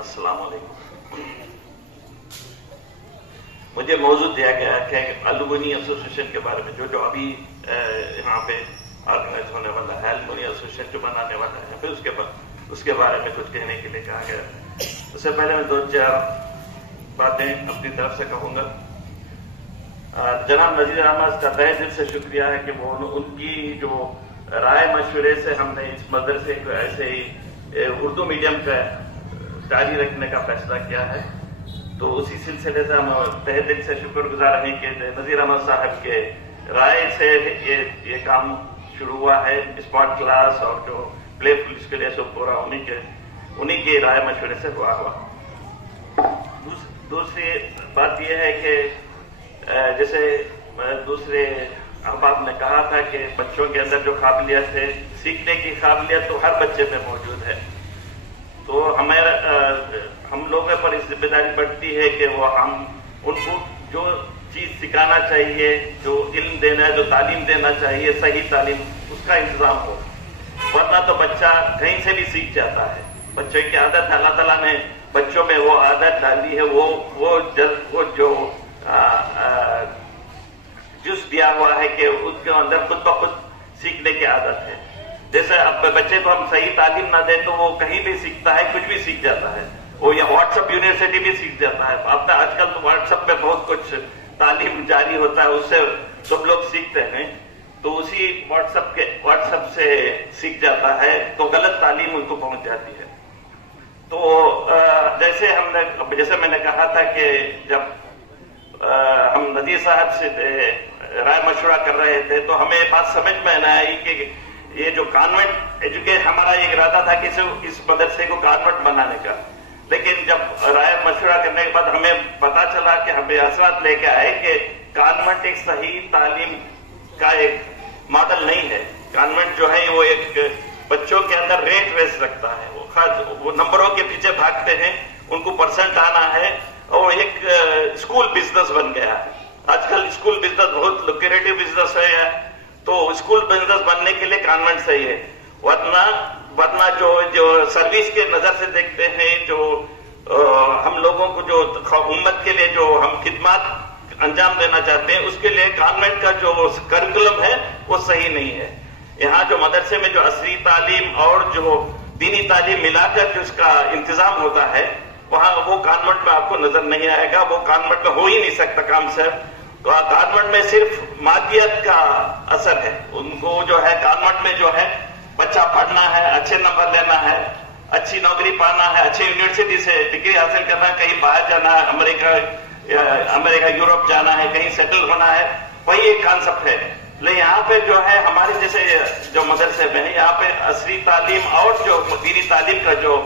अस्सलाम वालेकुम. मुझे मौजू दिया गया है कि अलुमनी एसोसिएशन के बारे में जो अभी यहाँ पे ऑर्गेनाइज होने वाला है, अलुमनी एसोसिएशन जो बनाने वाला है, फिर उसके बारे में कुछ कहने के लिए कहा गया. उससे पहले मैं 2-4 बातें अपनी तरफ से कहूंगा. जनाब नज़ीर अहमद का तहे दिल से शुक्रिया है कि वो उनकी जो राय मशवरे से हमने इस मदरसे को ऐसे ही उर्दू मीडियम का जारी रखने का फैसला किया है. तो उसी सिलसिले से हम तहे दिल से शुक्रगुजार हैं कि नज़ीर अहमद साहब के राय से ये काम शुरू हुआ है। स्पॉट क्लास और जो प्ले पुलिस के लिए सब पूरा उन्हीं के राय मशवरे से हुआ। दूसरी बात यह है कि जैसे दूसरे अहबाब ने कहा था कि बच्चों के अंदर जो काबिलियत है, सीखने की काबिलियत तो हर बच्चे में मौजूद है। तो हम लोगों पर इस जिम्मेदारी बढ़ती है कि वो हम उनको जो चीज सिखाना चाहिए, जो इल्म देना है, जो तालीम देना चाहिए, सही तालीम, उसका इंतजाम हो। वरना तो बच्चा कहीं से भी सीख जाता है। बच्चे की आदत अल्लाह ताला ने बच्चों में वो आदत डाली है, वो जो जुस दिया हुआ है कि उसके अंदर खुद ब खुद सीखने की आदत है। जैसे अब बच्चे को हम सही तालीम ना दें तो वो कहीं भी सीखता है, कुछ भी सीख जाता है। वो या व्हाट्सएप यूनिवर्सिटी भी सीख जाता है। अब तो आजकल तो व्हाट्सएप पे बहुत कुछ तालीम जारी होता है, उससे सब लोग सीखते हैं। तो उसी व्हाट्सएप से सीख जाता है, तो गलत तालीम उनको पहुंच जाती है। तो जैसे मैंने कहा था कि जब हम नजीर साहब से राय मशवरा कर रहे थे तो हमें बात समझ में न आई कि ये जो कॉन्वेंट एजुकेशन, हमारा ये इरादा था कि इस मदरसे को कॉन्वेंट बनाने का। लेकिन जब राय मशवरा करने के बाद हमें पता चला कि हमें असरात लेके आए कि कॉन्वेंट एक सही तालीम का एक मॉडल नहीं है। कॉन्वेंट जो है वो एक बच्चों के अंदर रेट रेस रखता है, वो नंबरों के पीछे भागते हैं, उनको परसेंट आना है, और एक स्कूल बिजनेस बन गया है। आजकल स्कूल बिजनेस बहुत लुक्रेटिव बिजनेस है, तो स्कूल बिजनेस बनने के लिए कॉन्वेंट सही है। वरना जो सर्विस के नजर से देखते हैं, जो हम लोगों को जो उम्मत के लिए जो हम खिदमत अंजाम देना चाहते हैं, उसके लिए कॉन्वेंट का जो करिकुलम है वो सही नहीं है। यहाँ जो मदरसे में जो असली तालीम और जो दीनी तालीम मिलाकर जो उसका इंतजाम होता है, वहां वो कॉन्वेंट में आपको नजर नहीं आएगा। वो कॉन्वेंट में हो ही नहीं सकता कॉन्सेप्ट। कॉन्वेंट में सिर्फ मादियत का असर है। उनको जो है कॉन्वेंट में जो है बच्चा पढ़ना है, अच्छे नंबर लेना है, अच्छी नौकरी पाना है, अच्छी यूनिवर्सिटी से डिग्री हासिल करना है, कहीं बाहर जाना है, अमेरिका यूरोप जाना है, कहीं सेटल होना है, वही एक कॉन्सेप्ट है। लेकिन यहाँ पे जो है हमारे जैसे जो मदरसे में है, यहाँ पे असली तालीम और जो दीनी तालीम का जो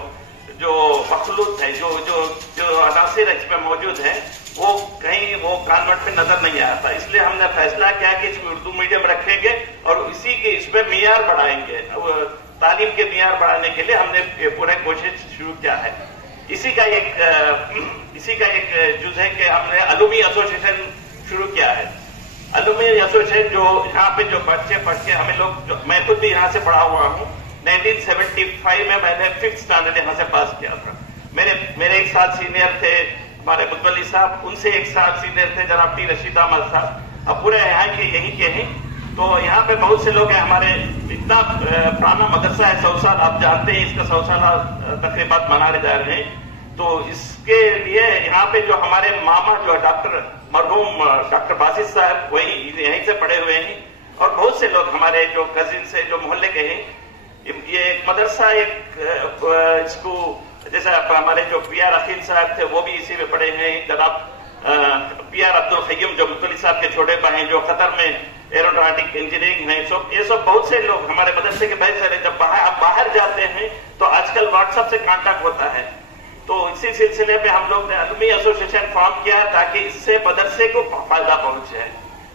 मखलूत है, जो अनासिर इसमें मौजूद है, वो कहीं वो कॉन्वेंट में नजर नहीं आता। इसलिए हमने फैसला किया कि इसमें उर्दू मीडियम रखेंगे और इसी के इसमें मियार बढ़ाएंगे। तालीम के मियार बढ़ाने के लिए हमने पूरे कोशिश शुरू किया है। इसी का एक जुज है कि हमने अलुमी एसोसिएशन शुरू किया है। अलुमी एसोसिएशन जो यहाँ पे जो बच्चे पढ़ के हमें लोग, मैं खुद भी यहाँ से पढ़ा हुआ हूँ। 1975 में मैंने 5th स्टैंडर्ड यहाँ से पास किया था। मेरे एक साथ सीनियर थे हमारे मुतवल्ली साहब, उनसे एक साथ सीनियर थे जनाब टी रशीद अहमद साहब। अब पूरे यहाँ के यहीं के हैं। तो यहाँ पे बहुत से लोग हैं। हमारे इतना पुराना मदरसा है, 100 साल, आप जानते हैं इसका 100 साल तकरीबात मनाने जा रहे हैं। तो इसके लिए यहाँ पे जो हमारे मामा जो मरहूम डॉक्टर बासित साहब, वही यहीं से पढ़े हुए हैं, और बहुत से लोग हमारे जो कजिन से जो मोहल्ले के हैं। ये एक मदरसा इसको जैसे हमारे जो पी आर अखील साहब थे वो भी इसी में पढ़े हैं। जनाब पी आर अब्दुल खय्यूम जो मुतवल्ली साहब के छोटे भाई हैं, जो कतर में एरोनॉटिक इंजीनियरिंग है, ये सब बहुत से लोग हमारे मदरसे के बहुत सारे जब बाहर जाते हैं तो आजकल व्हाट्सएप से कांटेक्ट होता है। तो इसी सिलसिले में हम लोग ने अलुमी एसोसिएशन फॉर्म किया ताकि इससे मदरसे को फायदा पहुंचे।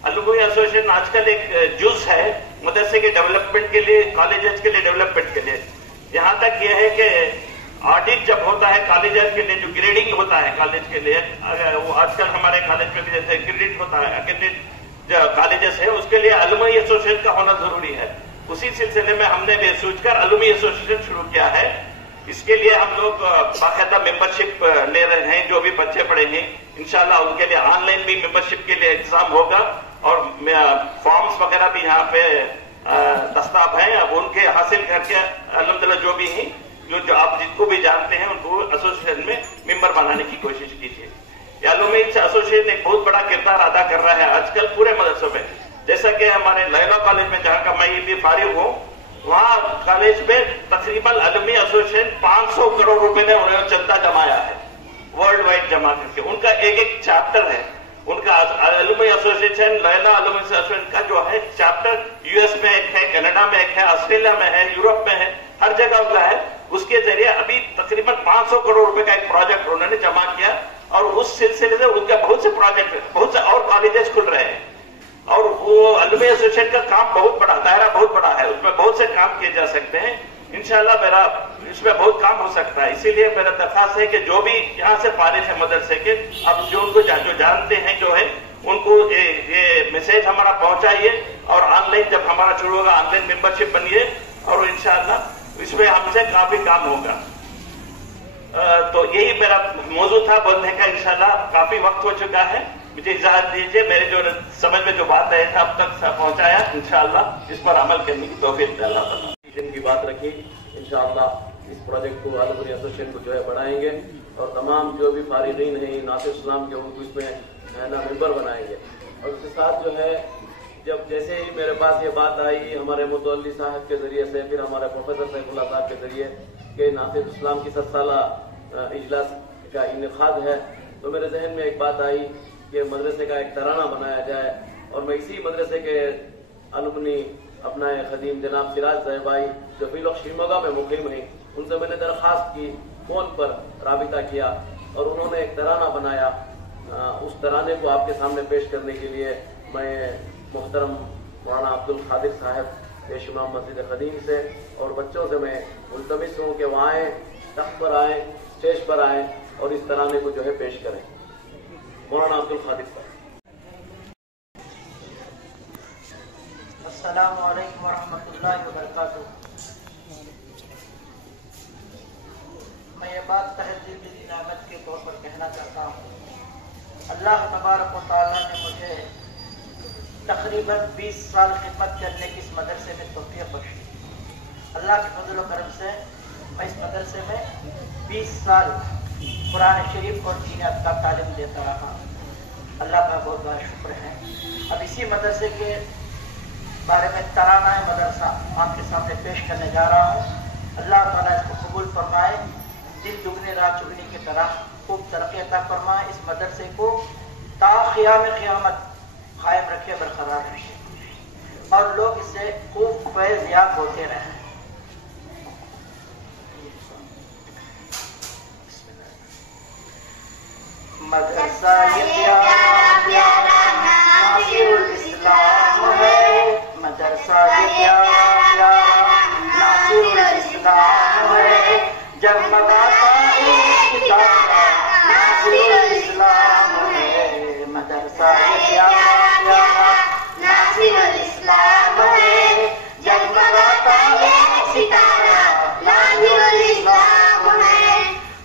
अलुमी एसोसिएशन आजकल एक जुज है मदरसे के डेवलपमेंट के लिए, कॉलेजेस के लिए डेवलपमेंट के लिए। यहाँ तक यह है कि ऑडिट जब होता है कॉलेजेस के लिए, जो ग्रेडिंग होता है कॉलेज के लिए, वो आजकल हमारे कॉलेज में भी जैसे क्रेडिट होता है, क्रेडिट जो कॉलेजेस है उसके लिए अलुमी एसोसिएशन का होना जरूरी है। उसी सिलसिले में हमने भी सोचकर अलुमी एसोसिएशन शुरू किया है। इसके लिए हम लोग बाकायदा मेंबरशिप ले रहे हैं। जो भी बच्चे पढ़े हैं इंशाल्लाह उनके लिए ऑनलाइन भी मेंबरशिप के लिए इंतजाम होगा, और फॉर्म्स वगैरह भी यहाँ पे दस्ताब हैं। अब उनके हासिल करके अल्हम्दुलिल्लाह जो भी हैं, जो आप जिनको भी जानते हैं, उनको एसोसिएशन में मेंबर बनाने की कोशिश कीजिए। अलुमी एसोसिएशन एक बहुत बड़ा किरदार अदा कर रहा है आजकल पूरे मदरसों में। जैसा कि हमारे लैला कॉलेज में, जहाँ का मैं भी फारिग हूँ, वहाँ कॉलेज में तकरीबन अलुमी एसोसिएशन 500 करोड़ रुपए ने उन्होंने चंदा जमाया है, वर्ल्ड वाइड जमा करके। उनका एक चैप्टर है, उनका अलुमी अलुमनी एसोसिएशन, लैला अलुमनी एसोसिएशन का जो है चैप्टर यूएस में एक है, कनाडा में एक है, ऑस्ट्रेलिया में है, यूरोप में है, हर जगह का है। उसके जरिए अभी तकरीबन 500 करोड़ रुपए का एक प्रोजेक्ट उन्होंने जमा किया और उस सिलसिले से उनका बहुत से प्रोजेक्ट, बहुत से और कॉलेजेस खुल रहे हैं और वो अलुमनी एसोसिएशन का काम बहुत बड़ा, दायरा बहुत बड़ा है, उसमें बहुत से काम किए जा सकते हैं। इंशाल्लाह मेरा इसमें बहुत काम हो सकता है। इसीलिए मेरा दरख्वास्त है कि जो भी यहाँ से फारिग है मदरसे के, अब जो उनको जो जानते हैं जो है उनको ये मैसेज हमारा पहुंचाइए और ऑनलाइन जब हमारा शुरू होगा ऑनलाइन मेंबरशिप बनिए और इंशाल्लाह इसमें हमसे काफी काम होगा। तो यही मेरा मौजू था बोलने का। इंशाल्लाह काफी वक्त हो चुका है, मुझे इजाजत दीजिए। मेरे जो समझ में जो बात है अब तक पहुंचाया, इंशाल्लाह इस पर अमल करने की तौफीक अल्लाह ताला की बात रखी। इंशाअल्लाह इस प्रोजेक्ट को अलुमनी एसोसिएशन को जो है बढ़ाएंगे और तमाम जो भी फारिगीन हैं नासिर इस्लाम के उनको इसमें मेंबर बनाएंगे। और उसके साथ जो है जब जैसे ही मेरे पास ये बात आई हमारे मुतवल्ली साहब के जरिए से, फिर हमारे प्रोफेसर सैफुल्लाह साहब के जरिए कि नासिर इस्लाम की 7 साला इजलास का इनेकाद है, तो मेरे जहन में एक बात आई कि मदरसे का एक तराना बनाया जाए। और मैं इसी मदरसे के अलुमनी अपना खदीम जनाब सिराज साहब भाई जो फिलहाल शिमोगा में मुकीम हैं, उनसे मैंने दरख्वास्त की, फोन पर राबिता किया और उन्होंने एक तराना बनाया। उस तराने को आपके सामने पेश करने के लिए मैं मोहतरम मौलाना अब्दुल खादिर साहब पेश इमाम मस्जिद खदीम से और बच्चों से मैं मुल्तमिस हूँ कि वहाँ आए, तख्त पर आए, स्टेज पर आए और इस तराने को जो है पेश करें। मौलाना अब्दुल खादिर साहब। अस्सलामु अलैकुम वरहमतुल्लाहि वबरकातुहू। मैं ये बात तहजीब की नेमत के तौर पर कहना चाहता हूँ। अल्लाह तबारक व तआला ने मुझे तकरीबन 20 साल खिदमत करने की इस मदरसे में तौफीक बख्शी। अल्लाह के फजल व करम से मैं इस मदरसे में 20 साल कुरान शरीफ और दीनियत का तालीम देता रहा। अल्लाह का बहुत बहुत शुक्र है। अब इसी मदरसे के बारे में तराना मदरसा आपके सामने पेश करने जा रहा हूँ। अल्लाह ताला इसको कबूल फरमाए, दिन दुगने रात चुगनी की तरह खूब तरक्की अता फरमाए। इस मदरसे को ता क़याम क़यामत कायम रखे, बरकरार रखे और लोग इससे खूब फैज़ याब होते रहें। मदरसा ये प्यारा प्यारा नासिरुल इस्लाम है, मदरसा ये प्यारा प्यारा नासिरुल इस्लाम है, जगमगाता एक सितारा नासिरुल इस्लाम है। मदरसा ये प्यारा प्यारा नासिरुल इस्लाम है, जगमगाता एक सितारा नासिरुल इस्लाम है।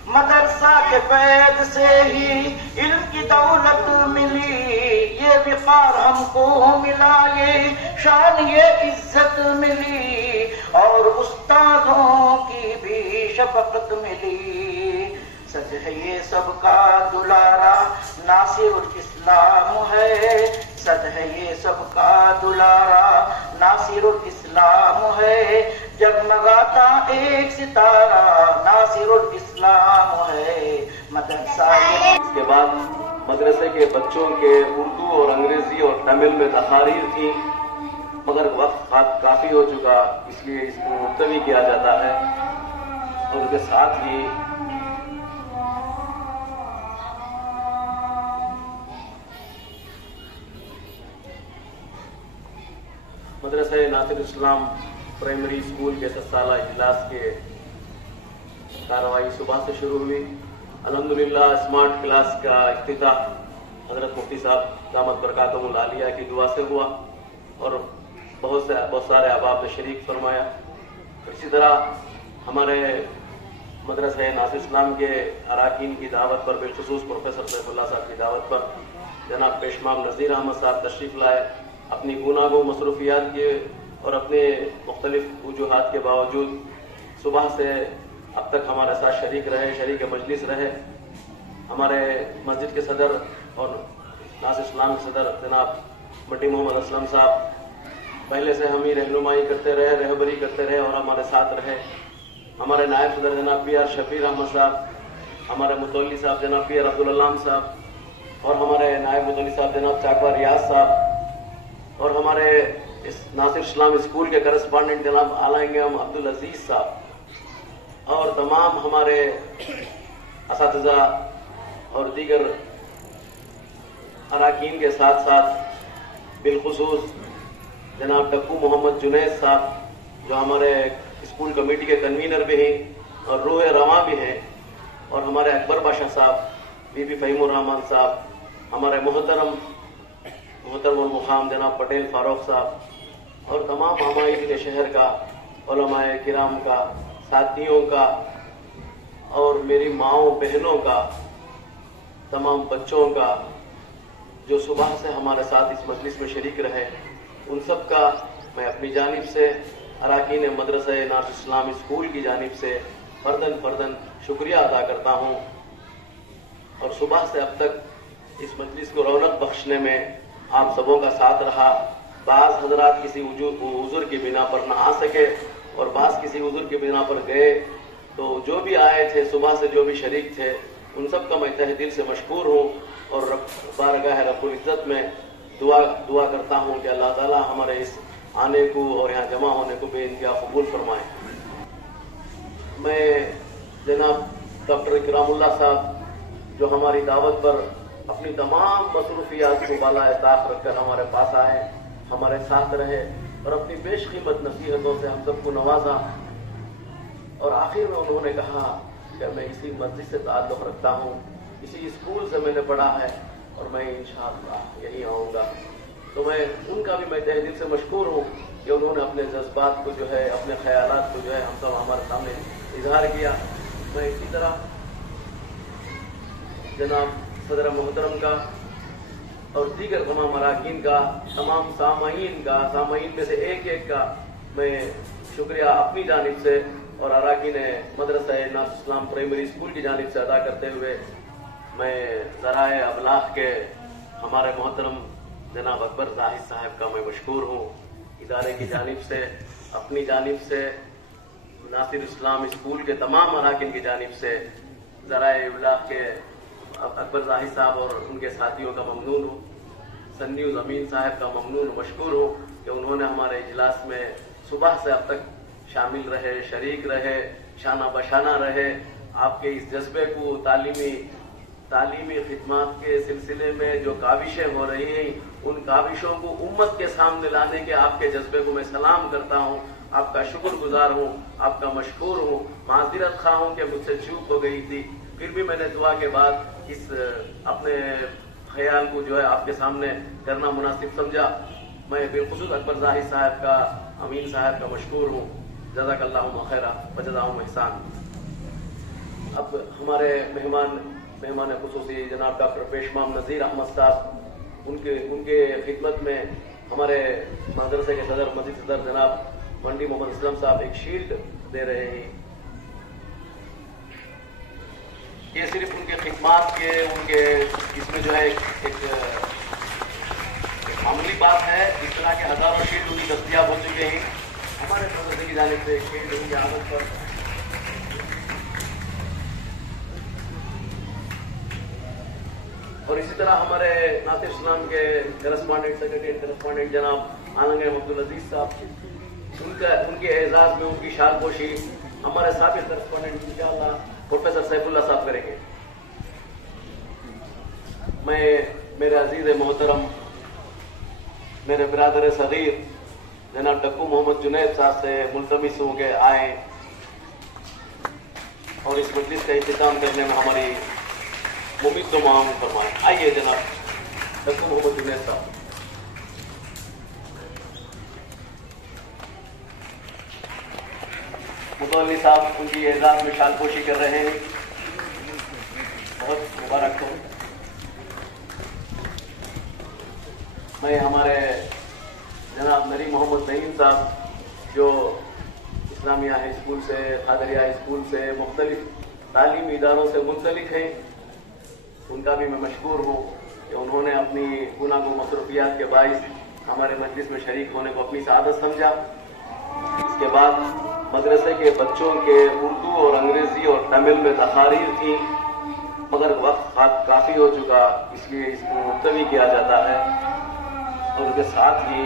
मदरसा के फैज़ से ही इल्म की दौलत मिली, ये विक़ार हमको मिला, ये शान ये इज्जत मिली और उस्तादों की भी शफ़क़त मिली। सच है ये सबका दुलारा नासिरुल इस्लाम है, सच है ये सबका दुलारा नासिरुल इस्लाम है, जगमगाता एक सितारा नासिरुल इस्लाम है। मदरसा इसके बाद मदरसे के बच्चों के उर्दू और अंग्रेजी और तमिल में तकारीर थी, मगर वक्त काफी हो चुका, इसलिए इसको मुलतवी किया जाता है। और उसके साथ ही मदरसा नासिर इस्लाम प्राइमरी स्कूल के 7 साला इजलास के कार्रवाई सुबह से शुरू हुई। अल्हम्दुलिल्लाह स्मार्ट क्लास का इफ्तिताह हजरत मुफ्ती साहब दामत बरकातुहुल आलिया की दुआ से हुआ और बहुत सारे अहबाब ने शरीक फरमाया। इसी तरह हमारे मदरसा नासिर इस्लाम के अराकीन की दावत पर, बिलखुसूस प्रोफेसर सैफुल्लाह साहब की दावत पर जनाब पेशमाम नज़ीर अहमद साहब तशरीफ़ लाए। अपनी गुनागो मसरूफियात के और अपने मुख्तलिफ वजूहात के बावजूद सुबह से अब तक हमारे साथ शरीक रहे, शरीक मजलिस रहे। हमारे मस्जिद के सदर और नासिर इस्लाम के सदर जनाब मटी मोहम्मद असलम साहब पहले से हम ही रहनुमाई करते रहे, रहबरी करते रहे और हमारे साथ रहे। हमारे नायब सदर जनाब पी आर शफीर अहमद साहब, हमारे मुतवल्ली साहब जनाब पी आर अब्दुल अल्लाम साहब, اور ہمارے نائب متولی صاحب جناب چاکوا ریاض صاحب اور ہمارے اس ناصر اسلام اسکول کے کرسپونڈنٹ جناب عالم عبدالعزیز صاحب اور تمام ہمارے اساتذہ اور دیگر اراکین کے ساتھ ساتھ بالخصوص جناب ٹکو محمد جنید صاحب جو ہمارے اسکول کمیٹی کے کنوینر بھی ہیں اور روح رواں بھی ہیں، اور ہمارے اکبر بادشاہ صاحب، بی بی فہیم الرحمان صاحب، ہمارے محترم المقام جناب پٹیل فاروق صاحب اور تمام عمائد کے شہر کا، علماء کرام کا، ساتھیوں کا اور میری ماؤں بہنوں کا، تمام بچوں کا جو صبح سے ہمارے ساتھ اس مجلس میں شریک رہے، ان سب کا میں اپنی جانب سے اراکین مدرسہ ناصر اسلام اسکول کی جانب سے فردن شکریہ ادا کرتا ہوں. اور صبح سے اب تک اس مجلس کو رونق بخشنے میں آپ سبوں کا ساتھ رہا. بعض حضرات کسی عذر کی بنا پر نہ آ سکے اور بعض کسی عذر کی بنا پر گئے، تو جو بھی آئے تھے صبح سے جو بھی شریک تھے ان سب کا میں تہ دل سے مشکور ہوں اور بارگاہ رب العزت میں دعا کرتا ہوں کہ اللہ تعالیٰ ہمارے اس آنے کو اور یہاں جمع ہونے کو بے انتہا قبول فرمائے. میں جناب ڈاکٹر اکرام اللہ صاحب جو ہماری دعوت پر اپنی تمام مصروفیات کو بالائے طاق رکھ کر ہمارے پاس آئے، ہمارے ساتھ رہے اور اپنی بیش قیمت نصیحتوں سے ہم سب کو نوازا، اور آخر میں انہوں نے کہا کہ میں اسی مسجد سے تعلق رکھتا ہوں، اسی اسکول سے میں نے پڑھا ہے اور میں انشاءاللہ یہی آؤں گا. تو میں ان کا بھی تہ دل سے مشکور ہوں کہ انہوں نے اپنے جذبات کو جو ہے، اپنے خیالات کو جو ہے ہم سب ہمارے سامنے اظہار کیا. میں اسی طرح جناب صدر محترم کا اور دیگر تمام اراکین کا، تمام سامعین میں سے ایک کا میں شکریہ اپنی جانب سے اور اراکین مدرسہ ناصر اسلام پرائمری اسکول کی جانب سے ادا کرتے ہوئے میں ذرائع ابلاغ کے ہمارے محترم جناب اکبر زاہد صاحب کا میں مشکور ہوں. ادارے کی جانب سے، اپنی جانب سے، ناصر اسلام اسکول کے تمام اراکین کی جانب سے ذرائع ابلاغ کے اکبر زاہد صاحب اور ان کے ساتھیوں کا ممنون ہوں. سن نیوز امین صاحب کا ممنون مشکور ہوں کہ انہوں نے ہمارے اجلاس میں صبح سے اب تک شامل رہے، شریک رہے، شانہ بشانہ رہے. آپ کے اس جذبے کو تعلیمی خدمات کے سلسلے میں جو کاوشیں ہو رہی ہیں، ان کاوشوں کو امت کے سامنے لانے کے آپ کے جذبے کو میں سلام کرتا ہوں. آپ کا شکر گزار ہوں، آپ کا مشکور ہوں. معذرت خواہ ہوں کہ مجھ سے چوک ہو گئی تھی، پھر بھی میں نے دعا کے بعد اس اپنے خیال کو جو ہے آپ کے سامنے کرنا مناسب سمجھا. میں بالخصوص اکبر زاہد صاحب کا، امین صاحب کا مشکور ہوں. جزاک اللہ خیرہ وجزاہم احسان. اب ہمارے مہمان خصوصی جناب ڈاکٹر پیشمام نذیر احمد صاحب، ان کے خدمت میں ہمارے مدرسے کے صدر، مسجد صدر جناب منڈی محمد اسلم صاحب ایک شیلڈ دے رہے ہیں. یہ صرف ان کے خدمات کے، ان کے اس میں جو ہے ایک معمولی بات ہے. اس طرح کے ہزاروں شیلڈ ان کی دستیاب ہو چکے ہیں. ہمارے مدرسے کی جانب سے شیلڈ ان کی آمد پر اور اسی طرح ہمارے ناصر اسلام کے کرسپونڈنٹ، سیکرٹری کرسپونڈنٹ جناب عالم عبدالعزیز صاحب، ان کے اعزاز میں ان کی شال پوشی ہمارے سابق کرسپونڈنٹ انشاءاللہ پروفیسر سیف اللہ صاحب کریں گے. میں میرے عزیز محترم، میرے برادر صغیر جناب ٹکو محمد جنید صاحب سے ملتمس ہوں کہ آئیں اور اس مجلس کا اختتام کرنے میں ہماری ممید و معاون فرمائیں. آئیے جناب ٹکو محمد جنید صاحب. متولی صاحب ان کی اعزاز میں شال پوشی کر رہے ہیں. بہت مبارک ہو. میں ہمارے جناب نری محمد نعیم صاحب جو اسلامیہ ہائی اسکول سے، قادریہ ہائی اسکول سے، مختلف تعلیمی اداروں سے منسلک ہیں، ان کا بھی میں مشکور ہوں کہ انہوں نے اپنی گناہ مصروفیات کے باعث ہمارے مجلس میں شریک ہونے کو اپنی سعادت سمجھا. اس کے بعد مدرسے کے بچوں کے اردو اور انگریزی اور تمل میں تقاریر تھیں، مگر وقت काफ़ी हो चुका, इसलिए इसको मुलतवी किया जाता है। और उसके साथ ही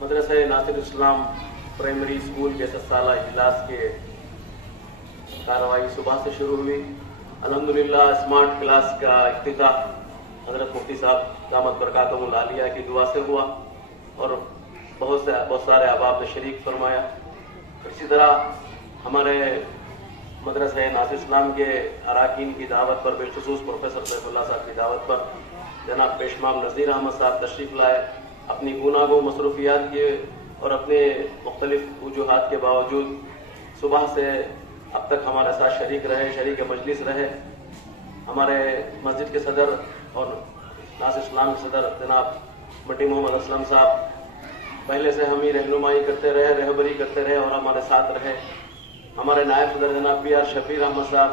मदरसा नासिर इस्लाम प्राइमरी स्कूल के 7 साला इजलास के कार्रवाई सुबह से शुरू हुई। अल्हम्दुलिल्लाह स्मार्ट क्लास का इफ्तिताह हजरत मुफ्ती साहब दामत बरकातहुमुल आलिया की दुआ से हुआ और बहुत सारे अहबाब ने शरीक फरमाया। इसी तरह हमारे मदरसा नासिर इस्लाम के अराकीन की दावत पर, बिलखुसूस प्रोफेसर सैफुल्लाह साहब की दावत पर जनाब पेशमाम नज़ीर अहमद साहब तशरीफ़ लाए। अपनी गुनागो मसरूफियात के और अपने मुख्तलिफ वजूहात के बावजूद सुबह से अब तक हमारे साथ शरीक रहे, शरीक मजलिस रहे। हमारे मस्जिद के सदर और नासिर इस्लाम के सदर जनाब मटी मोहम्मद असलम साहब पहले से हम ही रहनुमाई करते रहे, रहबरी करते रहे और हमारे साथ रहे। हमारे नायब सदर जनाब पी आर शफीर अहमद साहब,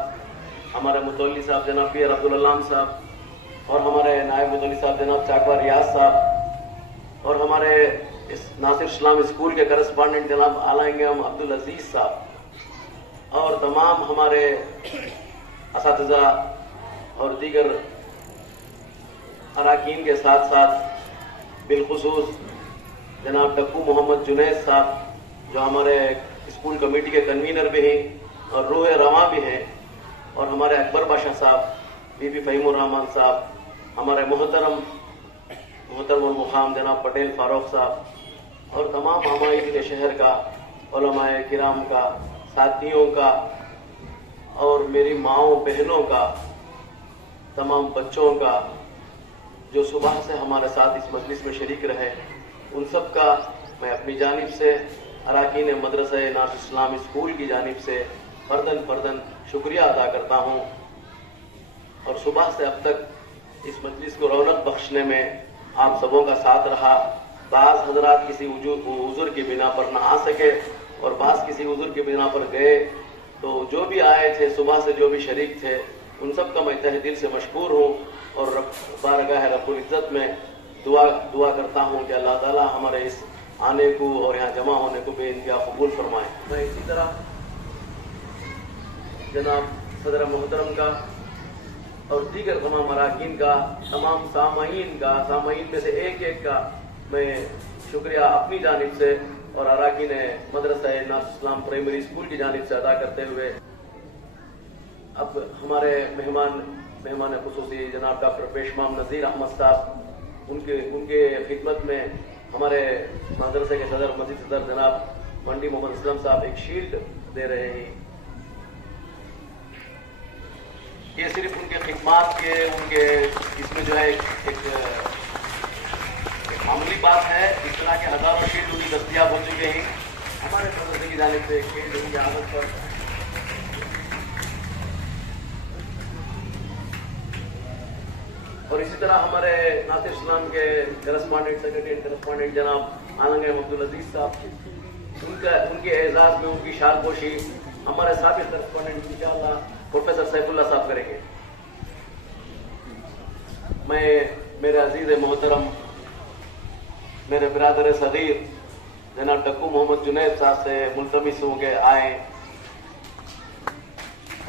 हमारे मुतवल्ली साहब जनाब पी आर अब्दुल अल्लाम साहब और हमारे नायब मुतवल्ली साहब जनाब चाकवा रियाज साहब और हमारे इस नासिर इस्लाम स्कूल के करस्पॉन्डेंट जनाब आलम अब्दुल अजीज साहब और तमाम हमारे असातिज़ा और दीगर अराकीन के साथ साथ बिलखुसूस जनाब डक्कू मोहम्मद जुनैद साहब जो हमारे स्कूल कमेटी के कन्वीनर भी हैं और रूह रवा भी हैं और हमारे अकबर बादशाह साहब, बीबी फहीमुर रहमान साहब, हमारे मोहतरम मुकाम जनाब पटेल फारूक साहब और तमाम हमारे शहर का उलमाए किराम का, साथियों का और मेरी माओं बहनों का, तमाम बच्चों का जो सुबह से हमारे साथ इस मजलिस में शरीक रहे, उन सब का मैं अपनी जानिब से अराकीन मदरसा नासिर इस्लाम स्कूल की जानिब से फर्दन शुक्रिया अदा करता हूँ। और सुबह से अब तक इस मजलिस को रौनक बख्शने में आप सबों का साथ रहा। बाज़ हजरात किसी उज़ुर की बिना पर न आ सके और बाज़ किसी उज़ुर की बिना पर गए, तो जो भी आए थे सुबह से, जो भी शरीक थे, उन सब का मैं तहे दिल से मशकूर हूँ और बारगाह रब्बुल इज़्ज़त में दुआ करता हूँ कि अल्लाह ताला हमारे इस आने को और यहाँ जमा होने को बेइंतहा कबूल फरमाए। मैं इसी तरह जनाब सदर मोहतरम का और दीगर तमाम अराकीन का, तमाम सामाईन में से एक का मैं शुक्रिया अपनी जानिब से और अराकीन मदरसा नासिर इस्लाम प्राइमरी स्कूल की जानिब से अदा करते हुए अब हमारे मेहमान खुसूसी जनाब डॉक्टर पेशमाम नज़ीर अहमद साहब, उनके खिदमत में हमारे मदरसे के सदर मस्जिद सदर जनाब मंडी मोहम्मद असलम साहब एक शील्ड दे रहे हैं। ये सिर्फ उनके खिदमात के इसमें जो है एक मामूली बात है। इस तरह के हजारों शील्ड उन्हें दस्तियाब हो चुके हैं। हमारे मदरसे की जानिब से शील्ड उनकी आमद पर और इसी तरह हमारे नासिर इस्लाम के सेक्रेटरी जनाब आलम अब्दुल अजीज साहब, उनके एजाज में उनकी शालपोशी हमारे साबिक करस्पॉन्डेंट इंशाअल्लाह प्रोफेसर सैफुल्लाह साहब करेंगे। मैं मेरे अजीज मोहतरम, मेरे बिरादर सगीर जनाब डक्कू मोहम्मद जुनैद साहब से मुल्तमिस हूँ कि आए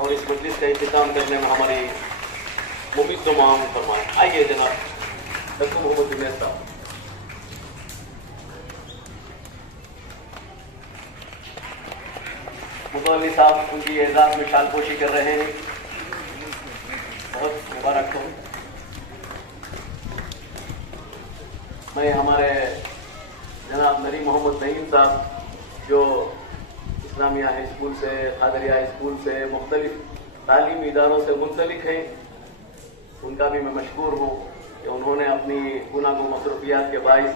और इस मजलिस का इंतजाम करने में हमारी मुमीद तो मांग फरमाए। आइए जनाब डक्कू मोहम्मद जुनैद साहब। मुतवल्ली साहब उनकी एजाज में शालपोशी कर रहे हैं, बहुत मुबारक हो। मैं हमारे जनाब नरी मोहम्मद नईम साहब जो इस्लामिया हाई स्कूल से, कादरिया हाई स्कूल से, मुख्तलिफ तालीमी इदारों से मुंसलिक हैं, उनका भी मैं मशकूर हूँ कि उन्होंने अपनी गुनागो मसरूफियात के बाइस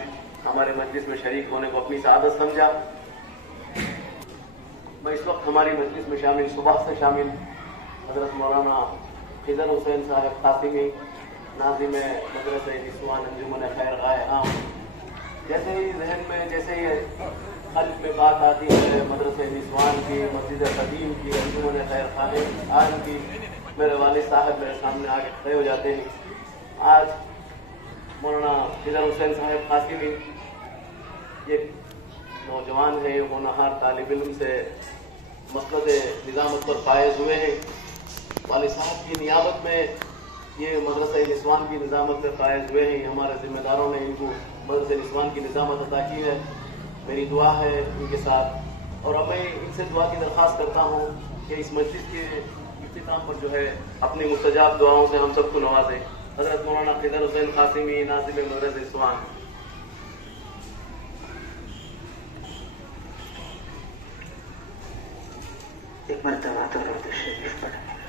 हमारे मजलिस में शरीक होने को अपनी सआदत समझा। मैं इस वक्त हमारी मजलिस में शामिल, सुबह से शामिल हजरत मौलाना खिजर हुसैन साहब कासिमी, नाज़िम मदरसा निस्वान अंजुमन खैर गाए आम, जैसे ही जहन में, जैसे ही कल्ब में बात आती है मदरसा निस्वान की, मस्जिद कदीम की, अंजुमन खैर आम की, मेरे वालिद साहब मेरे सामने आके खड़े हो जाते हैं। आज मौलाना खिजर हुसैन साहब कासिमी एक नौजवान हैं होनहार तालिब इल्म से मसलद निज़ामत पर फायज हुए हैं। वालिद साहब की नियाबत में ये मदरसा निस्वान की निज़ामत पर फायज हुए हैं। हमारे ज़िम्मेदारों ने इनको मदरसा निस्वान की निज़ामत अता की है। मेरी दुआ है इनके साथ, और अब मैं इनसे दुआ की दरख्वास्त करता हूँ कि इस मस्जिद के इख्तिताम पर जो है अपनी मुस्तजाब दुआओं से हम सबको नवाजे। हज़रत मौलाना खिदर हुसैन कासिमी नाज़िम मदरसा निस्वान। एक मरतबा तो दरूद शरीफ पढ़ें।